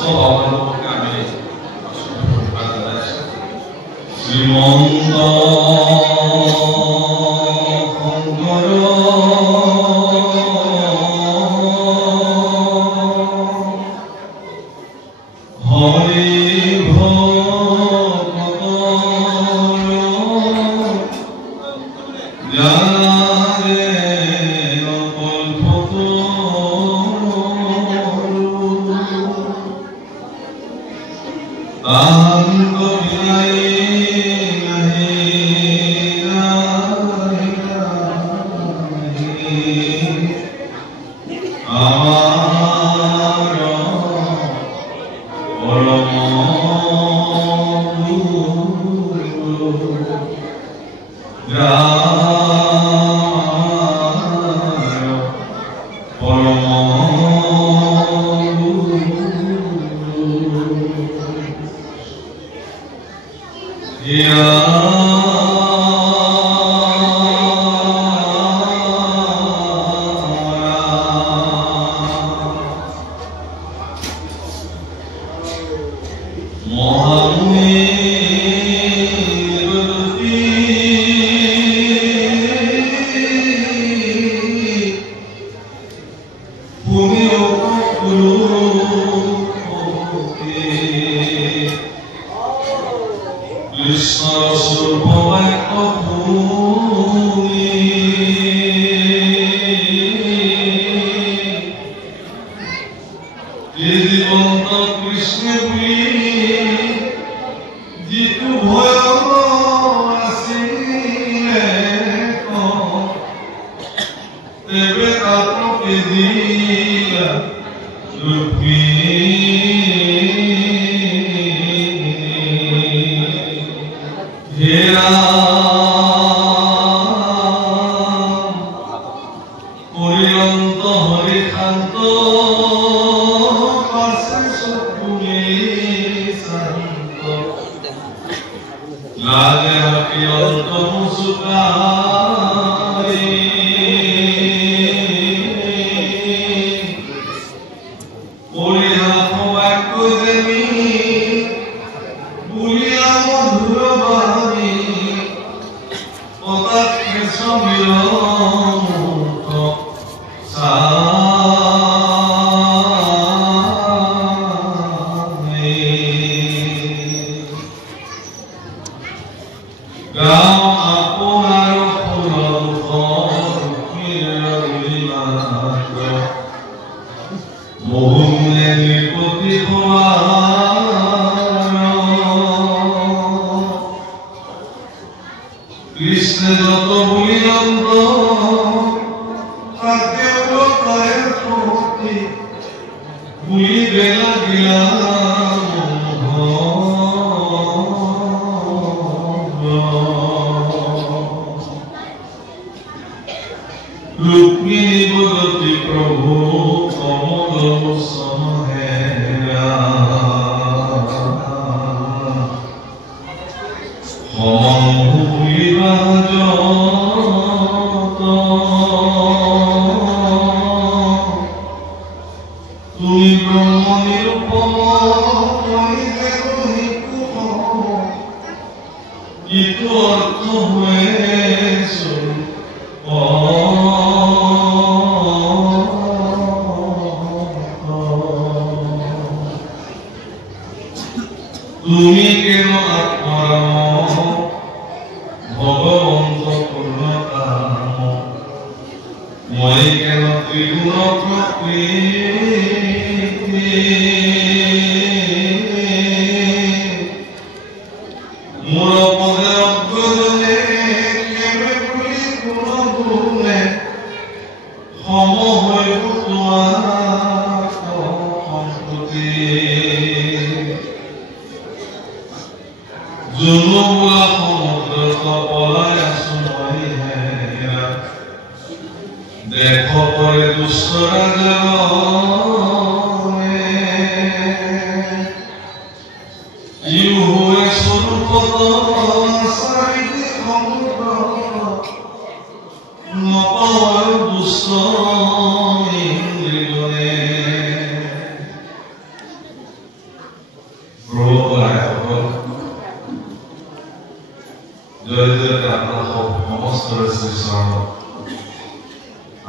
সমস্ত বাবাকে আমি শ্ৰীমন্ত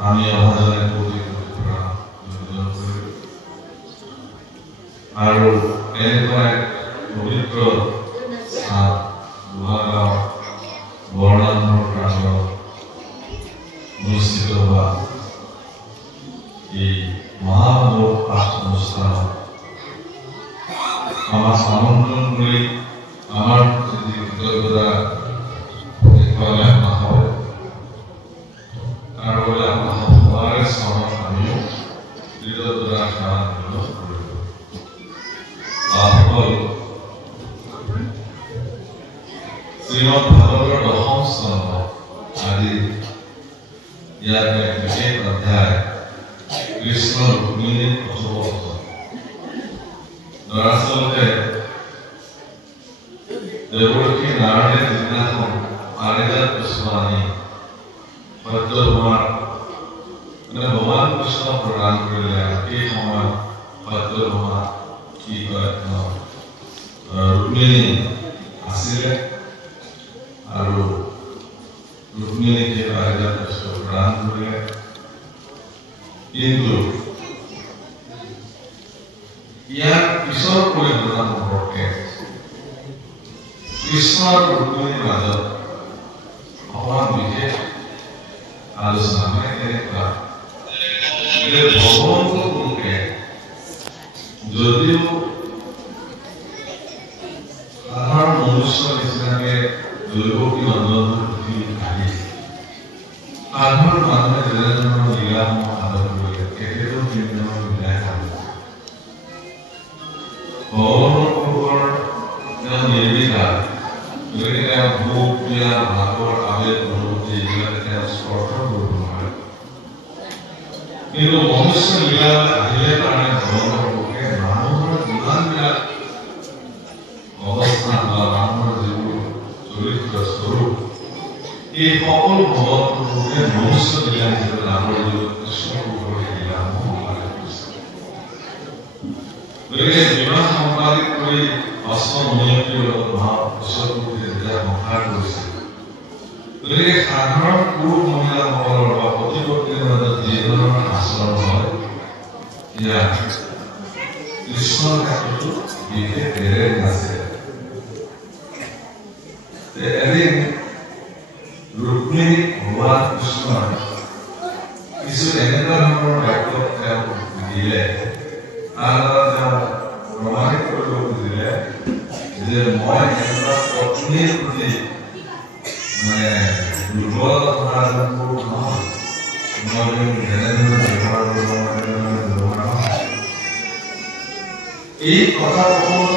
আমি অহাজনে আৰু এনেকুৱা এক পবিত্ৰ স্থান গোহাগাঁও বৰ্ণান্ধৰ প্ৰাংগণত অনুষ্ঠিত হোৱা এই মহামূল পাঠ অনুষ্ঠানত আমাক আমন্ত্ৰণ কৰি আমাৰ প্ৰতি কৃতজ্ঞতা দেখুৱালে নহয় তাৰ বাবে আমাৰ সকলোৰে চৰণত আমিও কৃতজ্ঞতা জ্ঞাপন কৰিব। শ্ৰীমদ ভাগৱতৰ দশম স্কন্ধ আজি ইয়াত এক বিশেষ অধ্যায় কৃষ্ণ ৰুক্মিণীৰ কথোপকথন। দৰাচলতে দেৱৰ্ষী নাৰদে যিদিনাখন পাৰিজাত পুষ্প আনি সত্যভামাৰ ভগৱান কৃষ্ণ প্ৰদান কৰিলে সেই সময়ত সত্যভামা কি কয় ৰুক্মিণী আছিলে আৰু ৰুক্মিণীকে পাৰিজাত পুষ্প প্ৰদান কৰিলে। কিন্তু ইয়াৰ পিছৰ পৰিঘটনা সম্পৰ্কে কৃষ্ণ আৰু ৰুক্মিণীৰ মাজত অকমান বিশেষ আলোচনা মানে এনেকুৱা যে ভগৱন্ত পুৰুষে যদিও সাধাৰণ মনুষ্য নিচিনাকে দৈৱকী নন্দনৰ প্ৰতি আহি সাধাৰণ মানুহে যেনেধৰণৰ লীলাসমূহ আদৰ কৰিলে তেখেতেও তেনেধৰণৰ লীলাই আদৰ ভগৱানৰ পুৰুষৰ তেওঁ নিৰ্বিকাৰ গতিকে তেওঁ ভোগ ক্ৰিয়া ভাগৰ আবেগ অনুভূতি এইবিলাক তেওঁ স্পৰ্শ কৰিব নোৱাৰে। কিন্তু মনুষ্য লীলালৈ আহিলে কাৰণে ভগৱানৰ পুৰুষে মানুহৰ যিমানবিলাক অৱস্থা বা মানুহৰ যিবোৰ চৰিত্ৰ স্বৰূপ এই সকলো ভগৱান পুৰুষে মনুষ্য লীলা হিচাপে নামৰ কৃষ্ণ পুৰুষৰ লীলাসমূহ সম্পাদন কৰিছে। গতিকে বিবাহ সম্পাদিত কৰি অস্ত্ৰ মহিয়তীৰ লগত মহাপুৰুষে যেতিয়া সংসাৰ কৰিছিল গতিকে সাধাৰণ পুৰুষ মহিলাসকলৰ বা পতি পত্নীৰ মাজত যি ধৰণৰ আচৰণ হয় এয়া কৃষ্ণৰ ক্ষেত্ৰতো বিশেষ বেলেগ নাছিল। এদিন ৰুক্মিণী ভগৱান কৃষ্ণৰ কিছু এনেকুৱা ধৰণৰ বাক্য তেওঁ দিলে তাৰ দ্বাৰা তেওঁ প্ৰমাণিত কৰিব খুজিলে যে মই এনেকুৱা পত্নীৰ প্ৰতি মানে দুৰ্বল নহয় মই যেনেধৰণে ব্যৱহাৰ কৰিব নহয়। এই কথাসমূহ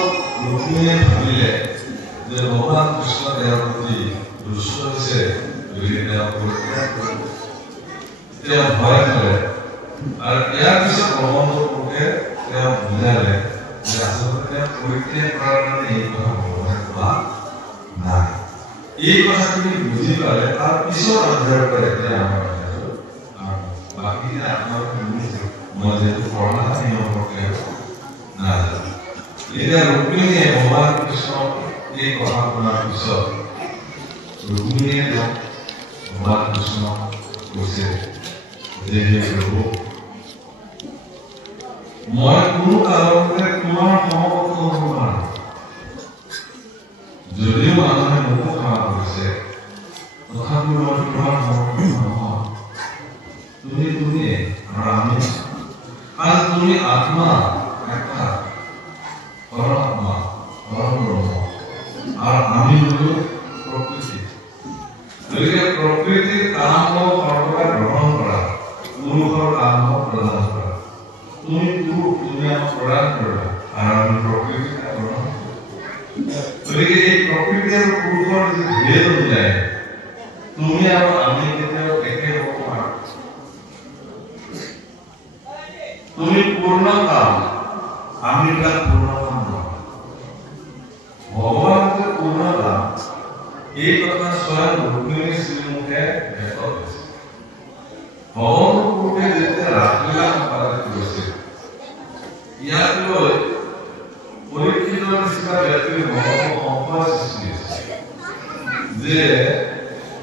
ৰুক্মিণীয়ে ভাবিলে যে ভগৱান কৃষ্ণ তেওঁৰ প্ৰতি দুষ্ট হৈছে গতিকে তেওঁ পৰিত্যাগ কৰিব। তেওঁ ভয় কৰে আৰু ইয়াৰ পিছত ভগৱান পুৰুষে তেওঁ বুজালে যে আচলতে তেওঁ পৰিত্যাগ কৰাৰ কাৰণে এই কথা ভগৱানে কোৱা নাই। এই কথাখিনি বুজি পালে তাৰ পিছৰ অধ্যায়ৰ পৰা এতিয়া আমাৰ বাকীখিনি আপোনালোকে শুনিছে মই যিহেতু পঢ়া সেই সম্পৰ্কে নাজানো। এতিয়া ৰুক্মিণীয়ে ভগৱান কৃষ্ণক এই কথা শুনাৰ পিছত ৰুক্মিণীয়ে তেওঁক ভগৱান কৃষ্ণক কৈছে যে হে প্ৰভু মই কোনো কাৰণতে তোমাৰ সমকক্ষ হ'ব নোৱাৰো। যদিও মানুহে মোকো ক্ষমা কৰিছে তথাপিও মই তোমাৰ সমকক্ষ নহয়। তুমিয়ে আৰু আমি কাৰণ তুমি আত্মা একটা পৰমাত্মা পৰম ব্ৰহ্ম আৰু আমি হলো প্ৰকৃতি। গতিকে প্ৰকৃতিৰ কামসমূহ সৰ্বদা গ্ৰহণ কৰা পুৰুষৰ কামসমূহ প্ৰদান কৰা। তুমি পুৰুষ তুমি আমাক প্ৰদান কৰিবা আৰু আমি প্ৰকৃতিক গ্ৰহণ কৰিম। গতিকে এই প্ৰকৃতি আৰু পুৰুষৰ যি ভেদ অনুযায়ী তুমি আৰু আমি কেতিয়াও একে হ'ব নোৱাৰো। তুমি পূৰ্ণ কাম আমি বিলাক পূৰ্ণ কাম নহয়। ভগৱান যে পূৰ্ণ কাম এই কথা স্বয়ং ৰুক্মিণী শ্ৰীমুখে ব্যক্ত কৰিছে। ভগৱান পুৰুষে যেতিয়া ৰাসলীলা সম্পাদন কৰিছিল ইয়াক লৈ পৰীক্ষিতৰ নিচিনা ব্যক্তিৰ মনত সংশয় সৃষ্টি হৈছে যে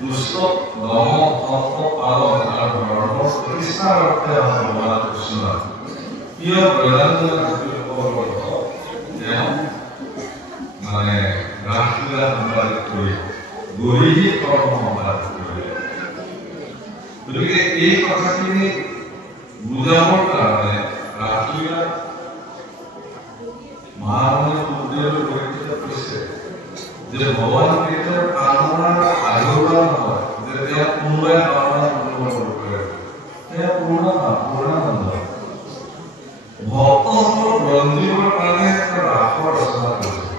দুষ্ট দম ধৰ্ম পালন আৰু ধৰ্ম প্ৰতিষ্ঠাৰ অৰ্থে ভগৱান কৃষ্ণ প্ৰিয় প্ৰধানমন্ত্ৰী তেওঁ মানে ৰাষ্ট্ৰীয় সম্পাদিত কৰি গৰিহী কৰ্ম সম্পাদিত কৰিলে। গতিকে এই কথাখিনি বুজাবৰ কাৰণে ৰাষ্ট্ৰীয় মহামণি গুৰুদেৱে পৰিচিত কৰিছে যে ভগৱান কৃষ্ণৰ কামনাৰ আধৰুৱা নহয়, যে তেওঁ কোনোবাই কামনা পূৰ্ণ কৰে, তেওঁ পূৰ্ণানন্দ ভক্তসকলক ৰঞ্জিবৰ কাৰণে এটা ৰাসৰ ৰচনা কৰিছে।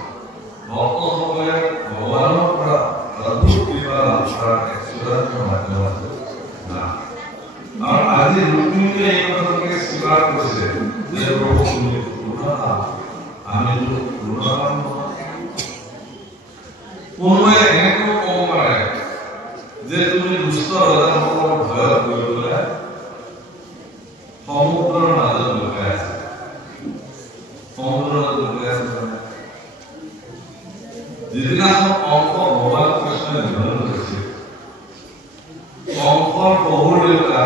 ভক্তসকলে ভগৱানৰ পৰা অদ্ভুত কৃপা লাভ কৰাৰ এক চূড়ান্ত মাধ্যম আছে নাম। আৰু আজি ৰুক্মিণীয়ে এই কথাটোকে স্বীকাৰ কৰিছে যে প্ৰভু তুমি পূৰ্ণকাম, আমিতো পূৰ্ণকাম নহয়। কোনোবাই এনেকৈ ক'ব পাৰে যে তুমি দুষ্ট ৰজাসকলৰ ভয়ত গৈ পেলাই সমুদ্ৰৰ মাজত লুকাই আছে। সমুদ্ৰৰ মাজত লুকাই আছে যিদিনাখন কংস ভগৱান কৃষ্ণই নিধন কৰিছিল, কংসৰ শহুৰ দেউতা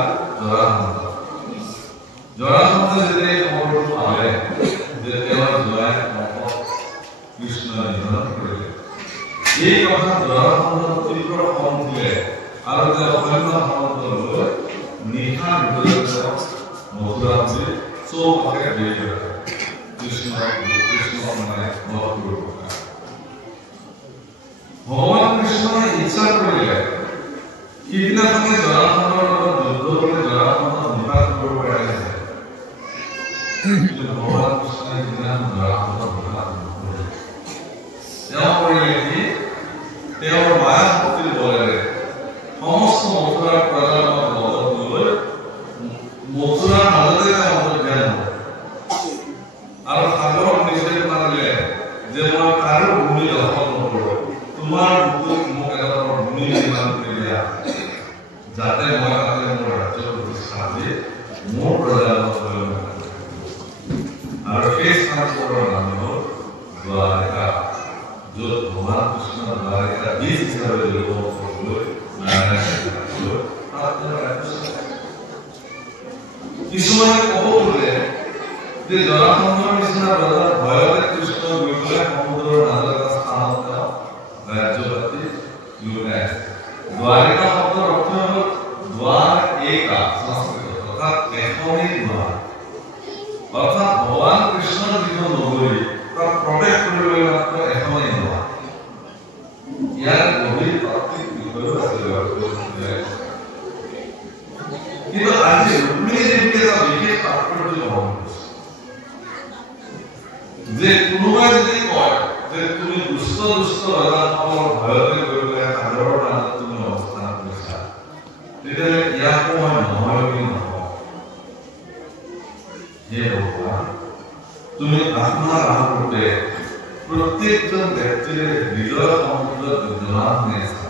জৰাসন্ধই যেতিয়া এই খবৰটো পালে যে তেওঁৰ জয়াই কংস কৃষ্ণই নিধন কৰিলে, এই কথা জৰাসন্ধৰ তীব্ৰ খং উঠিলে আৰু তেওঁ সৈন্য সামন্ত লৈ নিশাৰ ভিতৰতে মথুৰালৈ চৌপাশে বেৰি ৰাখে কৃষ্ণক মানে বধ কৰিব। ভগৱান কৃষ্ণই ইচ্ছা কৰিলে সিদিনাখনে জৰাসন্ধৰ লগত যুদ্ধ কৰি জৰাসন্ধক নিপাত কৰিব পাৰিলে, কিন্তু ভগৱান কৃষ্ণই সিদিনাখন জৰাসন্ধক নিপাত নকৰিলে। তেওঁ কৰিলে কি, তেওঁৰ মায়া শক্তিৰ বলেৰে সমস্ত মথুৰাৰ প্ৰজাজনক লগত লৈ মথুৰাৰ মাজতে তেওঁ অন্তৰ্ধান হ'ল আৰু সাগৰক নিষেধ মাৰিলে যে মই কাৰো ভূমি দখল নকৰোঁ, তোমাৰ বুকুত মোক এটা ভূমি নিৰ্মাণ কৰি দিয়া, যাতে মই তাতে মোৰ ৰাজ্য প্ৰতিষ্ঠা দি মোৰ প্ৰজাজনক আৰু সেই স্থানটোৰ নাম হ'ল দ্বাৰিকা, য'ত ভগৱান কৃষ্ণ দ্বাৰিকা বীজ হিচাপে ব্যৱহাৰ কৰিবলৈ কিছুমানে ক'ব খোজে যে জৰাসন্ধৰ নিচিনা ৰজাৰ ভয়তে কৃষ্ণ গৈ পেলাই সমুদ্ৰৰ মাজত এটা স্থানত তেওঁ ৰাজ্য পাতি লুকাই আছে। দ্বাৰিকা শব্দৰ অৰ্থ হ'ল দ্বাৰ একা সংস্কৃত, অৰ্থাৎ এখনেই দ্বাৰ, অৰ্থাৎ ভগৱান কৃষ্ণৰ যিখন নগৰী তাত প্ৰৱেশ কৰিবলৈ মাত্ৰ এখনেই দ্বাৰ। ইয়াৰ গভীৰ তাত্ত্বিক বিষয়ো আছে, কিন্তু আজি ৰুক্মিণী দেৱীয়ে এটা বিশেষ তাৎপৰ্য বহন কৰিছে যে কোনোবাই যদি কয় যে তুমি দুষ্ট ৰজাসকলৰ ভয়তে গৈ পেলাই সাগৰৰ মাজত তুমি অৱস্থান কৰিছা, তেতিয়াহ'লে ইয়াকো মই নহয় বুলি নকওঁ। হে ভগৱান, তুমি আত্মাৰ আহোতে প্ৰত্যেকজন ব্যক্তিৰে হৃদয় সমুদ্ৰত বিদ্যমান হৈ আছা,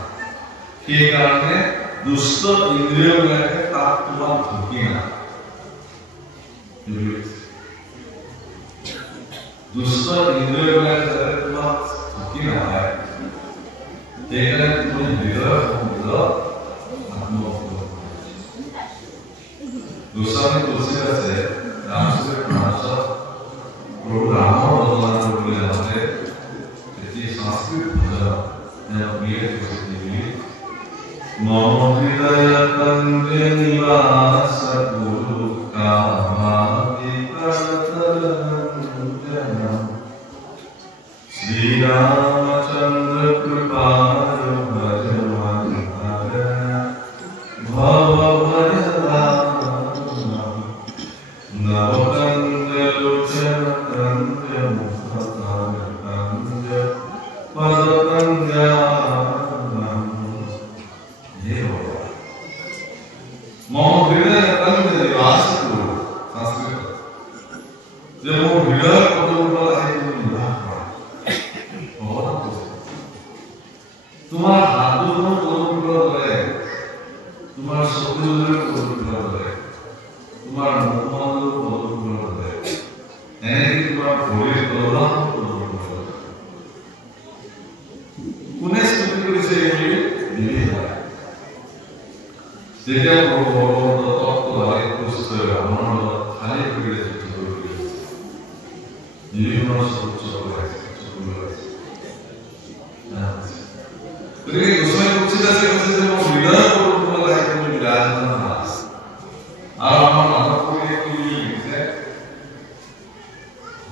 সেইকাৰণে দুষ্ট ইন্দ্ৰিয়বিলাকে তাত তোমাক ঢুকি নাপায়। দুষ্ট ইন্দ্ৰিয়বিলাকে যাতে তোমাক ঢুকি নাপায়, সেইকাৰণে তুমি হৃদয় সমুদ্ৰত আত্মগোপন কৰিছা। গোস্বামী তুলসীত আছে ৰামচৰিত মানসত প্ৰভু ৰামৰ বৰ্ণনা কৰিবলৈ যাওঁতে এটি সংস্কৃত ভজন তেওঁ উল্লেখ কৰিছে বুলি মম হৃদয় কন্দে নিবাস গুৰু কামাদি প্রতরঞ্জন শ্রীরামচন্দ্র কৃপায় ভজমান ভব ভজলাম নবকন্দ লোচন কন্দ মুখকার কন্দ পদকন্যাম। মম হৃদয় কন্দ নিবাস গুৰু সংস্কৃত যে মোৰ হৃদয় পদৰ আহি তুমি নিবাস কৰা। তোমাৰ হাত দুখনৰ পদৰ দৰে, তোমাৰ চকুৰ পদৰ দৰে, তোমাৰ মুখমণ্ডলৰ পদৰ দৰে, এনেকৈ তোমাৰ ভৰিৰ তলুৱাখন পদৰ দৰে। কোনে স্তুতি কৰিছে এই বুলি নিবিচাৰে। যেতিয়া ভগৱন্ত তত্ত্ব ভালে পুষ্ট আমাৰ লগত খালী কৰি বিভিন্ন উৎসৱ গতিকে গোস্বামী তুলসীদাসে কৈছে যে মই হৃদয় কৰোঁ লাগে তুমি বিৰাজমান মাছ আৰু আমাৰ মানৱ কৰি কি লিখিছে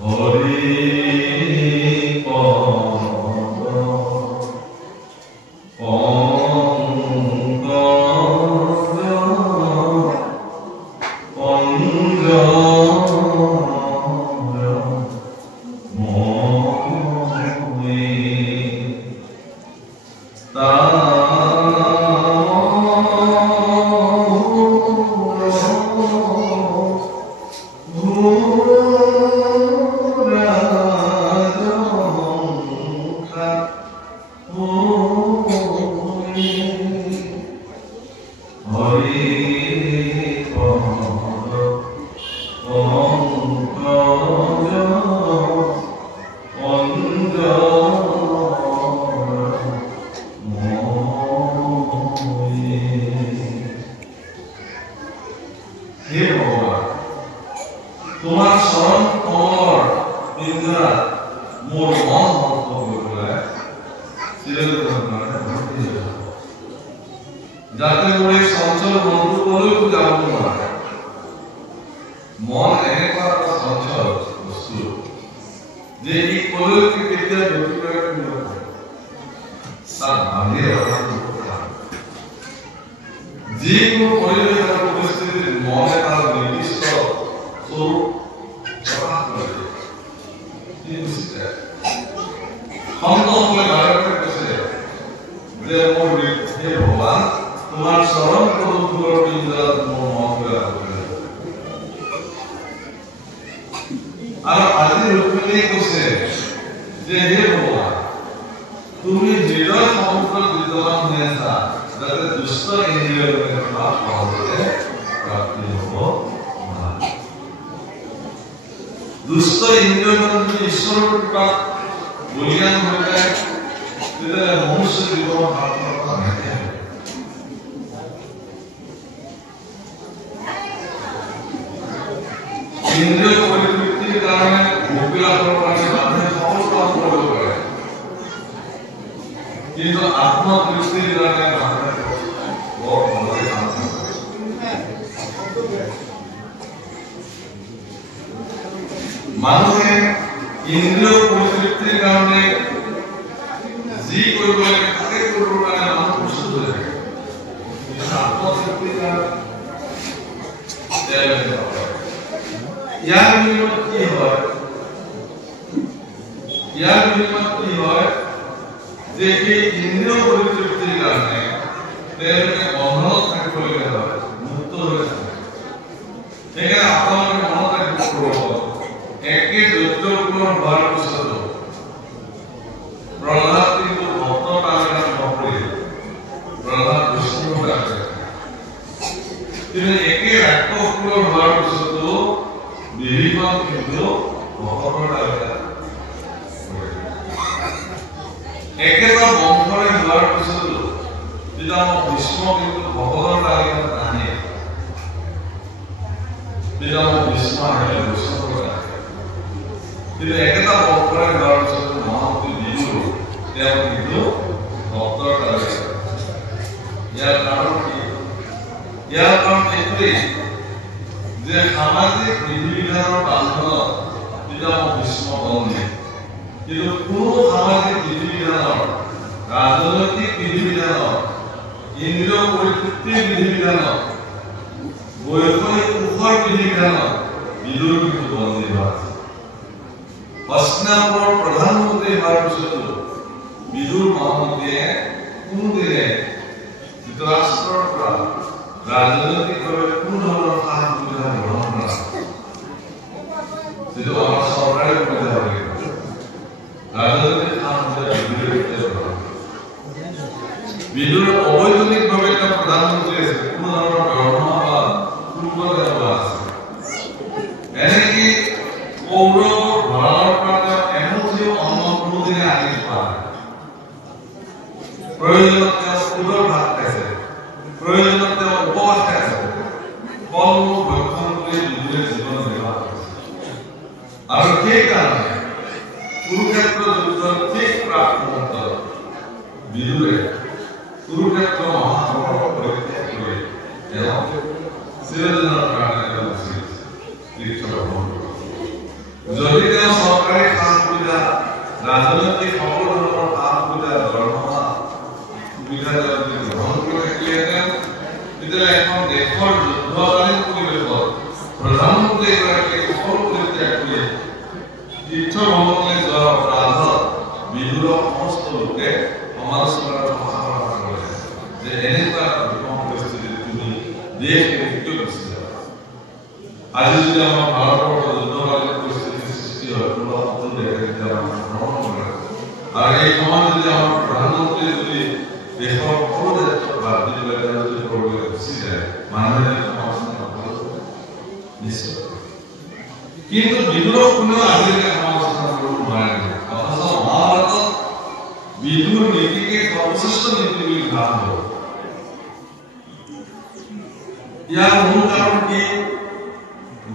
হৰি তোমাৰ চৰণ কমলৰ পিঞ্জৰাত মোৰ মন মুক্ত হৈ পেলাই চিৰদিনৰ কাৰণে ভৰ্তি হৈ যাব যাতে মোৰ এই চঞ্চল মনটো কলৈকো যাব নোৱাৰে মন এনেকুৱা এটা চঞ্চল বস্তু যে ই কলৈকো কেতিয়া গতি কৰে নোৱাৰে তাত বান্ধি যিকোনো পৰিৱেশ আৰু পৰিস্থিতিত মনে তাৰ নিৰ্দিষ্ট স্বৰূপ প্ৰকাশ কৰে সন্তসকলে বাৰে কৈছে যে মোৰ হে ভগৱান তোমাৰ চৰণ পদুৰ পিঞ্জৰাত মোৰ মন গৈ আৰু আজি ৰুক্মিণীয়ে কৈছে যে হে ভগৱান তুমি হৃদয় সমুদ্ৰত বিদ্যমান হৈ আছা যাতে দুষ্ট ইন্দ্ৰিয়ৰ পৰা সহজে প্ৰাপ্তি হ'ব নোৱাৰে দুষ্ট ইন্দ্ৰিয়ৰ যদি ঈশ্বৰৰ কৃপাত বলিয়ান হৈ যায় তেতিয়াহ'লে মনুষ্য জীৱনৰ সাৰ্থকতা নাইকিয়া হ'ব ইন্দ্ৰিয় পৰিতৃপ্তিৰ কাৰণে ভোগবিলাকৰ কাৰণে মানুহে সকলো কাম কৰিব পাৰে কিন্তু আত্মতৃপ্তিৰ কাৰণে মানুহে বৰ ভালদৰে কাম নকৰে মানুহে ইন্দ্ৰিয় পৰিতৃপ্তিৰ কাৰণে যি কৰিব লাগে তাকে কৰিবৰ কাৰণে মানুহ প্ৰস্তুত হৈ থাকে আত্মতৃপ্তিৰ কাৰণে ইয়াৰ বিনিময়ত কি হয় যে এই ইন্দ্ৰিয় পৰিতৃপ্তিৰ কাৰণে তেওঁলোকে বন্ধনত থাকিবলগীয়া হয় মুক্ত হৈ থাকে সেইকাৰণে আপোনালোকে মনত ৰাখিব একে দৈত্যপূৰ্ণ হোৱাৰ পিছতো প্ৰহ্লাদ কিন্তু ভক্ত তালিকা নকৰি প্ৰহ্লাদ বিষ্ণুৰ আছে কিন্তু একে ৰাক্ষসপূৰ্ণ হোৱাৰ পিছতো বিভীষণ কিন্তু ভকতৰ তালিকা একেটা বংশৰে হোৱাৰ পিছতো যেতিয়া ভীষ্ম কিন্তু ভকতৰ তালিকাত নাহে তেতিয়া ভীষ্ম আহিলে বৈষ্ণৱৰ কিন্তু একেটা বংশৰে হোৱাৰ পিছতো মহামতী বিদুৰ তেওঁ কিন্তু ভক্তৰ তালিকা ইয়াৰ কাৰণ কি ইয়াৰ কাৰণ এইটোৱেই যে সামাজিক বিধি বিধানৰ বান্ধনত তেতিয়া ভীষ্ম বন্দী কিন্তু কোনো সামাজিক বিধি বিধানৰ ৰাজনৈতিক বিধি বিধানৰ ইন্দ্ৰিয় পৰিতৃপ্তিৰ বিধি বিধানত বৈষয়িক সুখৰ বিধি বিধানত বিদুৰ কিন্তু বন্দী হোৱা আছে হস্তিনাপুৰৰ প্ৰধানমন্ত্ৰী হোৱাৰ পিছতো বিদুৰ মহামন্ত্ৰীয়ে কোনোদিনে ধৃতৰাষ্ট্ৰৰ পৰা ৰাজনৈতিকভাৱে কোনো ধৰণৰ সা সুবিধা গ্ৰহণ কৰা যিটো আমাৰ চৰকাৰে সুবিধা হ'ব লাগিব ৰাজনৈতিক সা সুবিধা বিদুৰ অবৈতনিকভাৱে তেওঁ প্ৰধানমন্ত্ৰী আছে কোনো ধৰণৰ দৰমহা বা শুল্ক দেওয়া আছে এনেকৈ কৌৰৱৰ ভঁৰালৰ পৰা তেওঁ এমুঠিও অন্ন কোনোদিনে আনি পোৱা নাই প্ৰয়োজনত তেওঁ সুদৰ ভাত খাইছে প্ৰয়োজনত তেওঁ উপবাস আৰু সেইকাৰণে কুৰুক্ষেত্ৰ যুদ্ধৰ ঠিক প্ৰাক মুহূৰ্তত বিদুৰে কুৰুক্ষেত্ৰ মহাসভাৰ পৰিত্যাগ কৰি তেওঁ চিৰদিনৰ কাৰণে গুচি যদি তেওঁ চৰকাৰী সা সুবিধা ৰাজনৈতিক সকলো ধৰণৰ সা সুবিধা দৰমহা সুবিধা যদি গ্ৰহণ কৰি থাকিলেহেঁতেন তেতিয়াহ'লে এখন দেশৰ যুদ্ধকালীন পৰিৱেশত প্ৰধানমন্ত্ৰী এগৰাকীয়ে সকলো পৰিত্যাগ কৰি তীৰ্থ ভ্ৰমণলৈ যোৱা অপৰাধত বিদুৰক সমস্ত লোকে সমালোচনাৰ সমালোচনা কৰে যে এনেকুৱা বিপন্ন পৰিস্থিতিত তুমি দেশ এৰি কিয় গুচি যাবা। আজি যদি আমাৰ ভাৰতবৰ্ষৰ যুদ্ধকালীন পৰিস্থিতিৰ সৃষ্টি হয় কোনোবা শত্ৰু দেশে তেতিয়া আমাক ভ্ৰমণ কৰে আৰু এই সময়ত যদি আমাৰ প্ৰধানমন্ত্ৰী যদি দেশৰ সকলো দায়িত্ব বাদ দি পেলাই তেওঁ যদি কৰবালৈ গুচি যায় মানুহে সমালোচনা নকৰিব নিশ্চয়। কিন্তু বিদুৰক কোনেও আজিলৈকে সমালোচনা কৰিব নোৱাৰে অথচ মহাভাৰতত বিদুৰ নীতিকে সৰ্বশ্ৰেষ্ঠ নীতি বুলি ধৰা হ'ব। ইয়াৰ মূল কাৰণ কি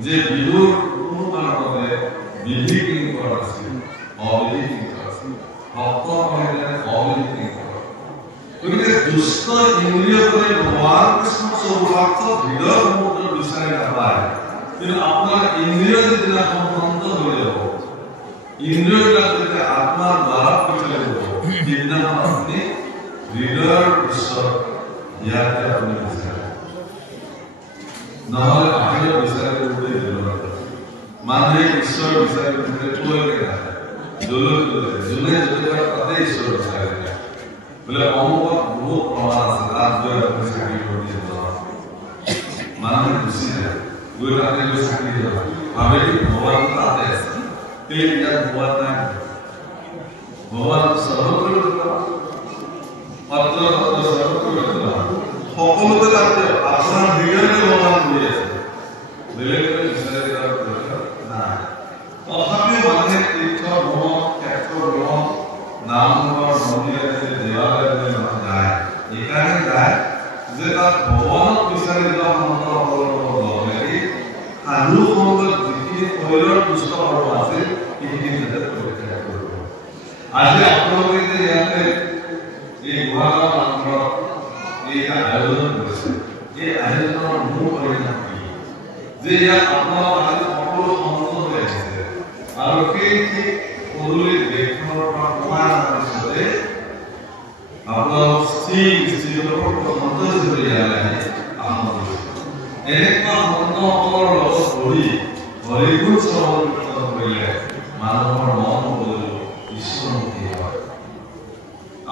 যে বিদুৰ কোনো কাৰণতে বিধি কিংকৰ আছিল অবিধি কিংকৰ আছিল ভক্ত কৰিলে অবিধি কিংকৰ। গতিকে দুষ্ট ইন্দ্ৰিয় কৰি ভগৱান কৃষ্ণ সৌভাগ্য হৃদয় মুহূৰ্তত বিচাৰি নাপায় কিন্তু আপোনাৰ ইন্দ্ৰিয় যেতিয়া সম্বন্ধ হৈ যাব ইন্দ্ৰিয়বিলাক যেতিয়া আত্মাৰ দ্বাৰা পৰিচালিত হ'ব সেইদিনাখন আপুনি হৃদয়ৰ ঈশ্বৰ ইয়াতে আপুনি বিচাৰে নহ'লে বাহিৰত বিচাৰি কৰিবলৈ মানুহে ঈশ্বৰ বিচাৰি লৈকে নাহে যোনে য'তে তাতে ঈশ্বৰ বিচাৰি যায় বোলে অমুকত বহুত প্ৰমাণ আছে তাত গৈ আপুনি চাকৰি কৰি মানুহে গুচি যায় গৈ তাতে গৈ চাকৰি যাব ভাবে কি ভগৱান তাতে আছে সেই ইয়াত ভগৱান নাই ভগৱান সৰ্বত্ৰ সকলোতে তাতে আপোনাৰ হৃদয়তে ভগৱান বহি আছে বেলেগ বিচাৰি নাই। তথাপিও মানুহে তীৰ্থ ভ্ৰমণ ক্ষেত্ৰ ভ্ৰমণ নামঘৰ মন্দিৰ দেৱালয়লৈ যায় এইকাৰণে যায় যে তাত ভগৱানক বিচাৰি যোৱা সন্তসকলৰ লগ লাগি সাধু সংগত যিখিনি শৰীৰৰ দুষ্ট কৰ্ম আছিল সেইখিনি যাতে পৰিত্যাগ কৰিব। আজি আপোনালোকে যে ইয়াতে এই গুৱাহাটী নামঘৰত এইটা আয়োজন কৰিছে এই আয়োজনৰ মূল পৰিণাম কি যে ইয়াত আপোনালোক আজি সকলো সন্ত হৈ আহিছে আৰু সেই ঠিক পদূলি দেশখনৰ পৰা সোমাই অহাৰ পিছতে আপোনালোক সন্তোষ হৈ ইয়ালৈ আহৰণ কৰিছে। এনেকুৱা সন্তসকলৰ লগত বহি হৰিগুণ শ্ৰৱণ কীৰ্তন কৰিলে মানুহৰ মন বদলি ঈশ্বৰমুখী হয়।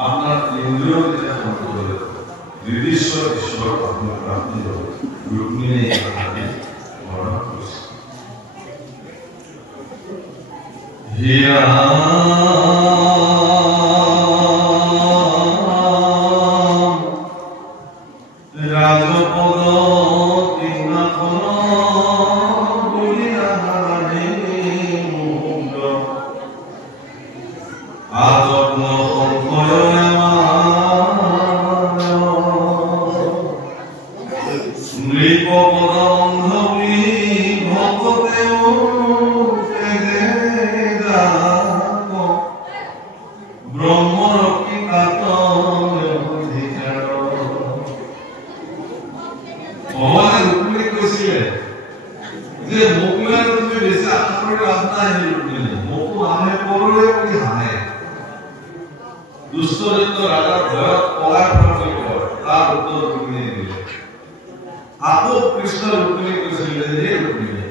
আপনার ইন্দ্রিয় যেটা শান্ত হয়ে নির্দিষ্ট ঈশ্বর আপনার প্রাপ্তি হবে রুক্মিণী এখানে বর্ণনা করেছে। হিয়া রাজপদ তিন্নাথন বলিয়াহারে মুগ্ধ আতগ্ন দুষ্টচৰিত্ৰ ৰাজাৰ ভয়ত পলাই ফুৰিবলৈ কয় তাৰ উত্তৰ ৰুক্মিণীয়ে দিলে। আকৌ কৃষ্ণ ৰুক্মিণীক কৈছিলে যে হে ৰুক্মিণী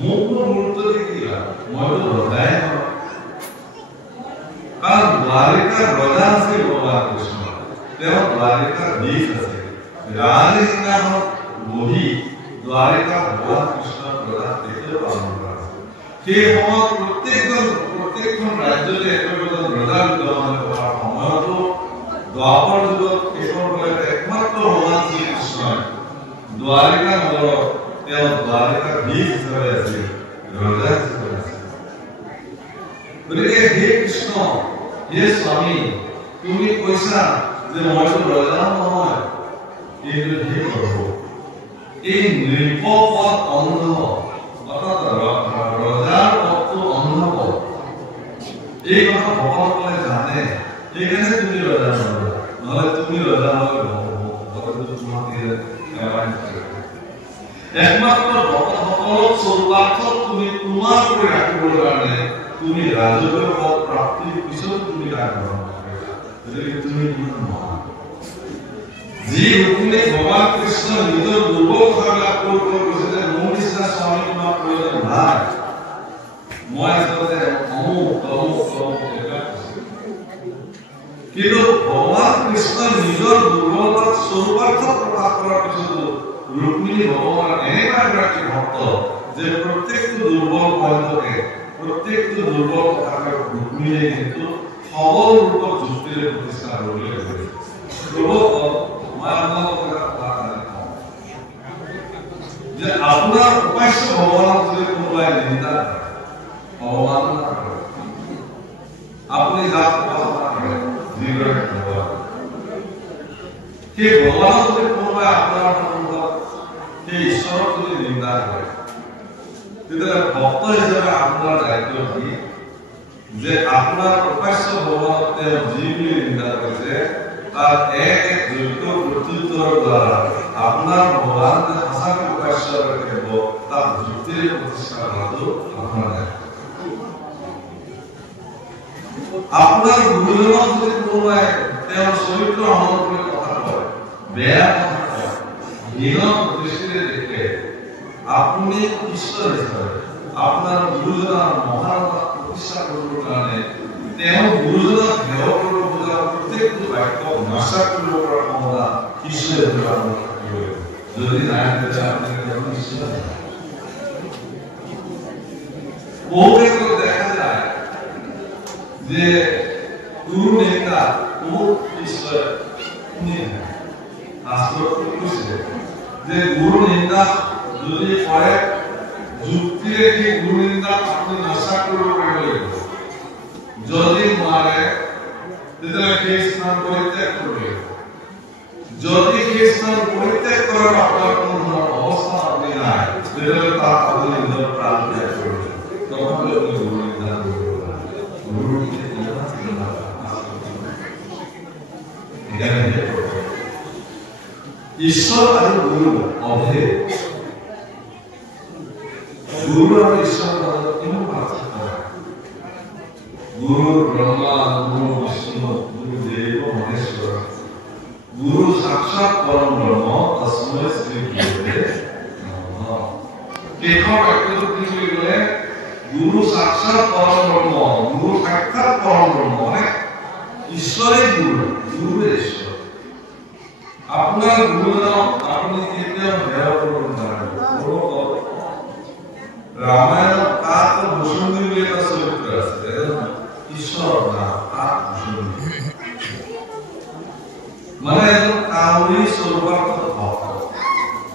মোক মূৰ্ত কি মইতো ৰজাই নহয় কাৰণ দ্বাৰিকাৰ ৰজা আছিল ভগৱান কৃষ্ণ তেওঁ দ্বাৰিকাৰ দিশ আছে ৰাজসিংহাসনত বহি দ্বাৰিকা ভগৱান কৃষ্ণৰ ৰজা তেতিয়াও পালন কৰা আছে। সেই সময়ত প্ৰত্যেকখন ৰাজ্যতে একোজন ৰজা বিদ্যমান হোৱাৰ সময়তো দ্বাপৰ যুগত কেশৰসকলে একমাত্ৰ ভগৱান শ্ৰীকৃষ্ণই দ্বাৰিকা নগৰত তেওঁ দ্বাৰিকাৰ দিশ হিচাপে আছিল ৰজা হিচাপে আছিল। গতিকে হে কৃষ্ণ হে স্বামী তুমি কৈছা যে মইতো ৰজা নহয় কিন্তু হে প্ৰভু এই নৃপপদ অন্ধ অৰ্থাৎ ৰজা ভক্তসকলে জানে সেইকাৰণে তুমি ৰজা নহ'লা, নহ'লে তুমি ৰজা হ'লে ভগৱানে তোমাক একমাত্ৰ ভক্তসকলক স্বৰ্গাৰ্থত তুমি তোমাৰ কৰি ৰাখিবৰ কাৰণে তুমি ৰাজকীয় পদ প্ৰাপ্তিৰ পিছত তুমি আগবঢ়া গতিকে তুমি ইমান মহান যি ৰুক্মিণী ভগৱান কৃষ্ণ নিজৰ দুৰ্বল কথাবিলাক কৈ কৈছে যে মোৰ নিচিনা স্বামী তোমাৰ প্ৰয়োজন নাই, মই আচলতে কিন্তু ভগৱান কৃষ্ণ নিজৰ দুৰ্বলতাক স্বৰূপাৰ্থত প্ৰকাশ কৰাৰ পিছতো ৰুক্মিণী ভগৱানৰ এনেকুৱা এগৰাকী ভক্ত যে প্ৰত্যেকটো দুৰ্বল পইণ্টকে প্ৰত্যেকটো দুৰ্বল কথাকে ৰুক্মিণীয়ে কিন্তু সবল ৰূপত যুক্তিৰে প্ৰতিষ্ঠা কৰিবলৈ গৈছে। মই আপোনালোকক এটা কথা কওঁ যে আপোনাৰ উপাস্য ভগৱানক যদি কোনোবাই নিন্দা অৱমাননা কৰে, আপুনি যাক উপাসনা কৰে যিগৰাকী ভগৱান, সেই ভগৱানক যদি কোনোবাই আপোনাৰ সন্মুখত সেই ঈশ্বৰক যদি নিন্দা কৰে, তেতিয়াহ'লে ভক্ত হিচাপে আপোনাৰ দায়িত্ব কি যে আপোনাৰ উপাস্য ভগৱানক তেওঁ যি বুলি নিন্দা কৰিছে তাৰ এক যোগ্য প্ৰত্যুত্তৰৰ দ্বাৰা আপোনাৰ ভগৱান যে সঁচাকৈ উপাস্য থাকিব তাক যুক্তিৰে প্ৰতিষ্ঠা কৰাটো আপোনাৰ দায়িত্ব। আপোনাৰ গুৰুজনক যদি কোনোবাই তেওঁৰ চৰিত্ৰ হনন কৰি কথা কয়, বেয়া কথা কয়, হীন দৃষ্টিৰে দেখে, আপুনি ঈশ্বৰ হিচাপে আপোনাৰ গুৰুজনাৰ মহানতাক প্ৰতিষ্ঠা কৰিবৰ কাৰণে তেওঁ গুৰুজনাক সেৱা কৰিব খোজা প্ৰত্যেকটো বাক্য নচা কৰিব পৰা ক্ষমতা ঈশ্বৰে আপোনাৰ থাকিব। যদি নাই তেতিয়া আপুনি ঈশ্বৰ বহু ক্ষেত্ৰত দেখা যায় যে গুৰু নেতা বহুত ঈশ্বৰে শুনি থাকে। শাস্ত্ৰত কৈছে যে গুৰু নিন্দা যদি কৰে যুক্তিৰে সেই গুৰু নিন্দাক আপুনি নচা কৰিব পাৰিব লাগিব, যদি নোৱাৰে তেতিয়াহ'লে সেই স্থান পৰিত্যাগ কৰিব লাগিব। যদি সেই স্থান পৰিত্যাগ কৰাৰ আপোনাৰ কোনো ধৰণৰ অৱস্থা আপুনি নাই তেতিয়াহ'লে তাক আপুনি নিজৰ প্ৰাণ ত্যাগ কৰিব লাগিব। তথাপিও আপুনি গুৰু নিন্দা কৰিব লাগে। গুৰু ঈশ্বৰ আৰু গুৰু অভেদ। গুৰু আৰু ঈশ্বৰৰ মাজত কিমান পাৰ্থক্য? গুৰু ব্ৰহ্মা, গুৰু বিষ্ণু, গুৰু দেৱ মহেশ্বৰ, গুৰু সাক্ষাৎ পৰম ব্ৰহ্ম তস্मै শ্ৰী গুৰুৱে নমঃ। শেষৰ বাক্যটো কি বুলি ক'লে? গুৰু সাক্ষাৎ পৰম ব্ৰহ্ম, গুৰু সাক্ষাৎ পৰম ব্ৰহ্ম মানে ঈশ্বৰে গুৰু, গুৰুৱে ঈশ্বৰ। আপোনাৰ গুৰুজনক আপুনি কেতিয়াও সেৱা কৰিব নোৱাৰে। ৰামায়ণত কাক ভূষুণ্ডী বুলি এটা চৰিত্ৰ আছে, এজন ঈশ্বৰৰ নাম কাক ভূষুণ্ডী, মানে এজন কাউৰী স্বৰূপাৰ্থ ভক্ত।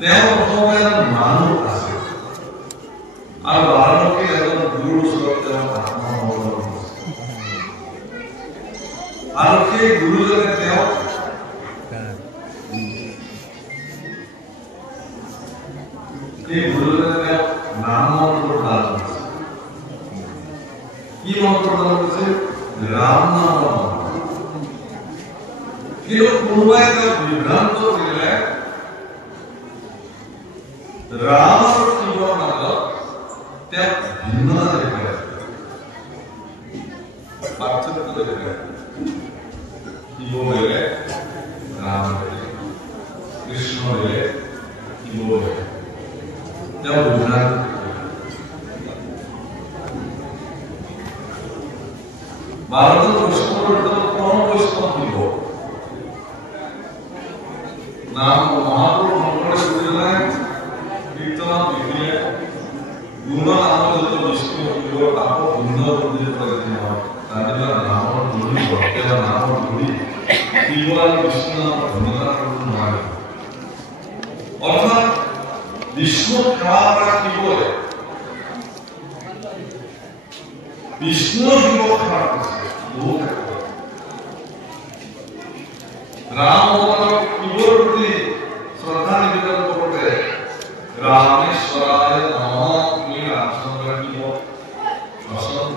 তেওঁ প্ৰথমে এজন মানুহ আছিল আৰু বাৰাণসীৰ এজন গুৰুৰ ওচৰত তেওঁ আত্মসমৰ্পণ কৰিছিল আৰু সেই গুৰুজনে তেওঁক নাম মন্ত্ৰ দান কৰিছিল। কি মন্ত্ৰ দান কৰিছিল? ৰাম নাম মন্ত্ৰ। কিন্তু কোনোবাই তেওঁক বিভ্ৰান্ত কৰিলে ৰাম আৰু শিৱৰ মাজত তেওঁক ভিন্নতা দেখুৱাইছিল, পাৰ্থক্য দেখুৱাইছিল। শিৱ বেলেগ, ৰাম বেলেগ, কৃষ্ণ বেলেগ, শিৱ বেলেগ। তেওঁ বিভ্ৰান্ত ভাৰতৰ বৈষ্ণৱৰ ভিতৰত কোন বৈষ্ণৱ শিৱ? নাম মহাপুৰুষ শংকৰে বুজিলে কীৰ্তনত লিখিলে গুণ নামৰ যত বিষ্ণু শিৱ তাকো ভিন্ন বুজি কৰে নহয়, তাৰ নামৰ ধৰি তেওঁৰ নামৰ ধৰি শিৱ আৰু বিষ্ণু নামৰ ভিন্নতা কৰিব নোৱাৰে। অৰ্থাৎ বিষ্ণুক সেৱা কৰা শিৱই বিষ্ণুৰ শিৱক সেৱা কৰিছে বহু ক্ষেত্ৰত। ৰাম ভগৱানক শিৱৰ প্ৰতি শ্ৰদ্ধা নিবেদন কৰোঁতে ৰামেশ্বৰায় নমঃ বুলি ৰামচন্দ্ৰ শিৱক পচন্দ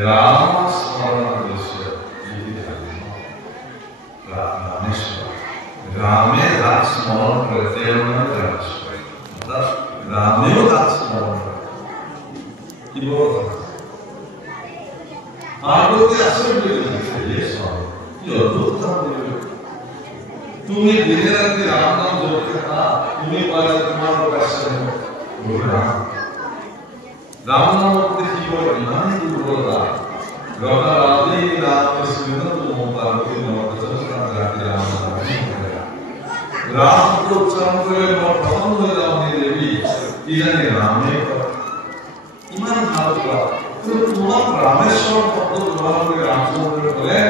राम स्मरण दृश्य रामेश्वर रामे राम स्मरण करते मतलब रामे राम स्मरण की बोल पार्वती असर ये स्वामी ये अद्भुत काम तुम्हें दिन रात राम नाम जोड़ते था तुम्हें पाया तुम्हारा पैसा बोल राम नाम के जीवन इमान ही बोल रहा गौरा राधे राम के सुनने तो पार्वती नाम के संस्कार जाते राम नाम राम को उच्चारण करे और प्रसन्न हो जाने देवी इन्हें राम ने इमान भाव का तो तुम्हारा रामेश्वर शब्द तुम्हारा रामचंद्र बोले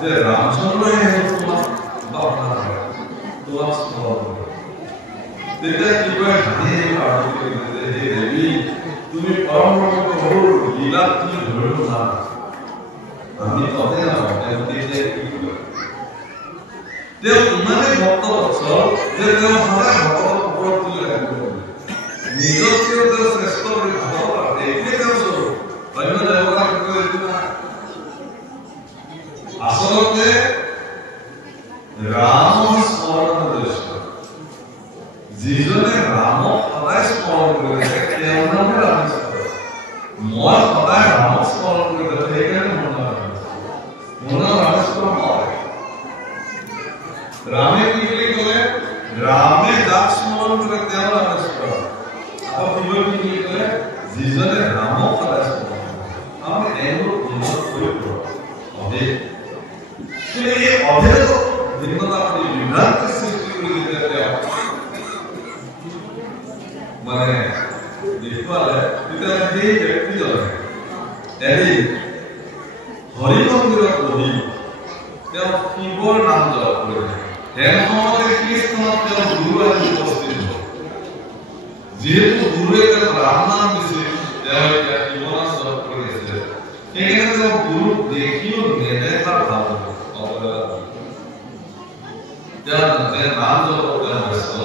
जे रामचंद्र है तुम्हारा बापना है तुम्हारा स्मरण देखते कि वह हने पार्वती के देवी तुम्हें परम प्रभु लीला की धुरो ना हमें कहते ना देखते कि देव इमाने भक्त वत्सल जे देव हमारे भक्त ऊपर तुले निजों के श्रेष्ठ भाव देखते देव स्वरूप अन्य देवता आसलते राम स्मरण दृश्य जीजने राम सदाय स्मरण करे केवल नाम रामेश्वर मैं सदाय राम स्मरण करे देखने मन रामेश्वर रामे की करे रामे जात स्मरण करे केवल रामेश्वर अब फिगर की करे जीजने राम सदाय स्मरण हमें एनो कोई अभेद ये अभेद भिन्नता अपनी विभ्रांति सृष्टि कर देते हैं माने देखवाले इतना ही व्यक्ति जो है ऐसे हरि मंदिर कोई क्या कीबोर्ड नाम जो है हमारे कृष्ण के गुरु है उपस्थित हो जेतु गुरु के राम नाम से क्या कीबोर्ड सब कर देते हैं तो गुरु देखियो निर्णयता भाव और जब नाम जो होता है वैसा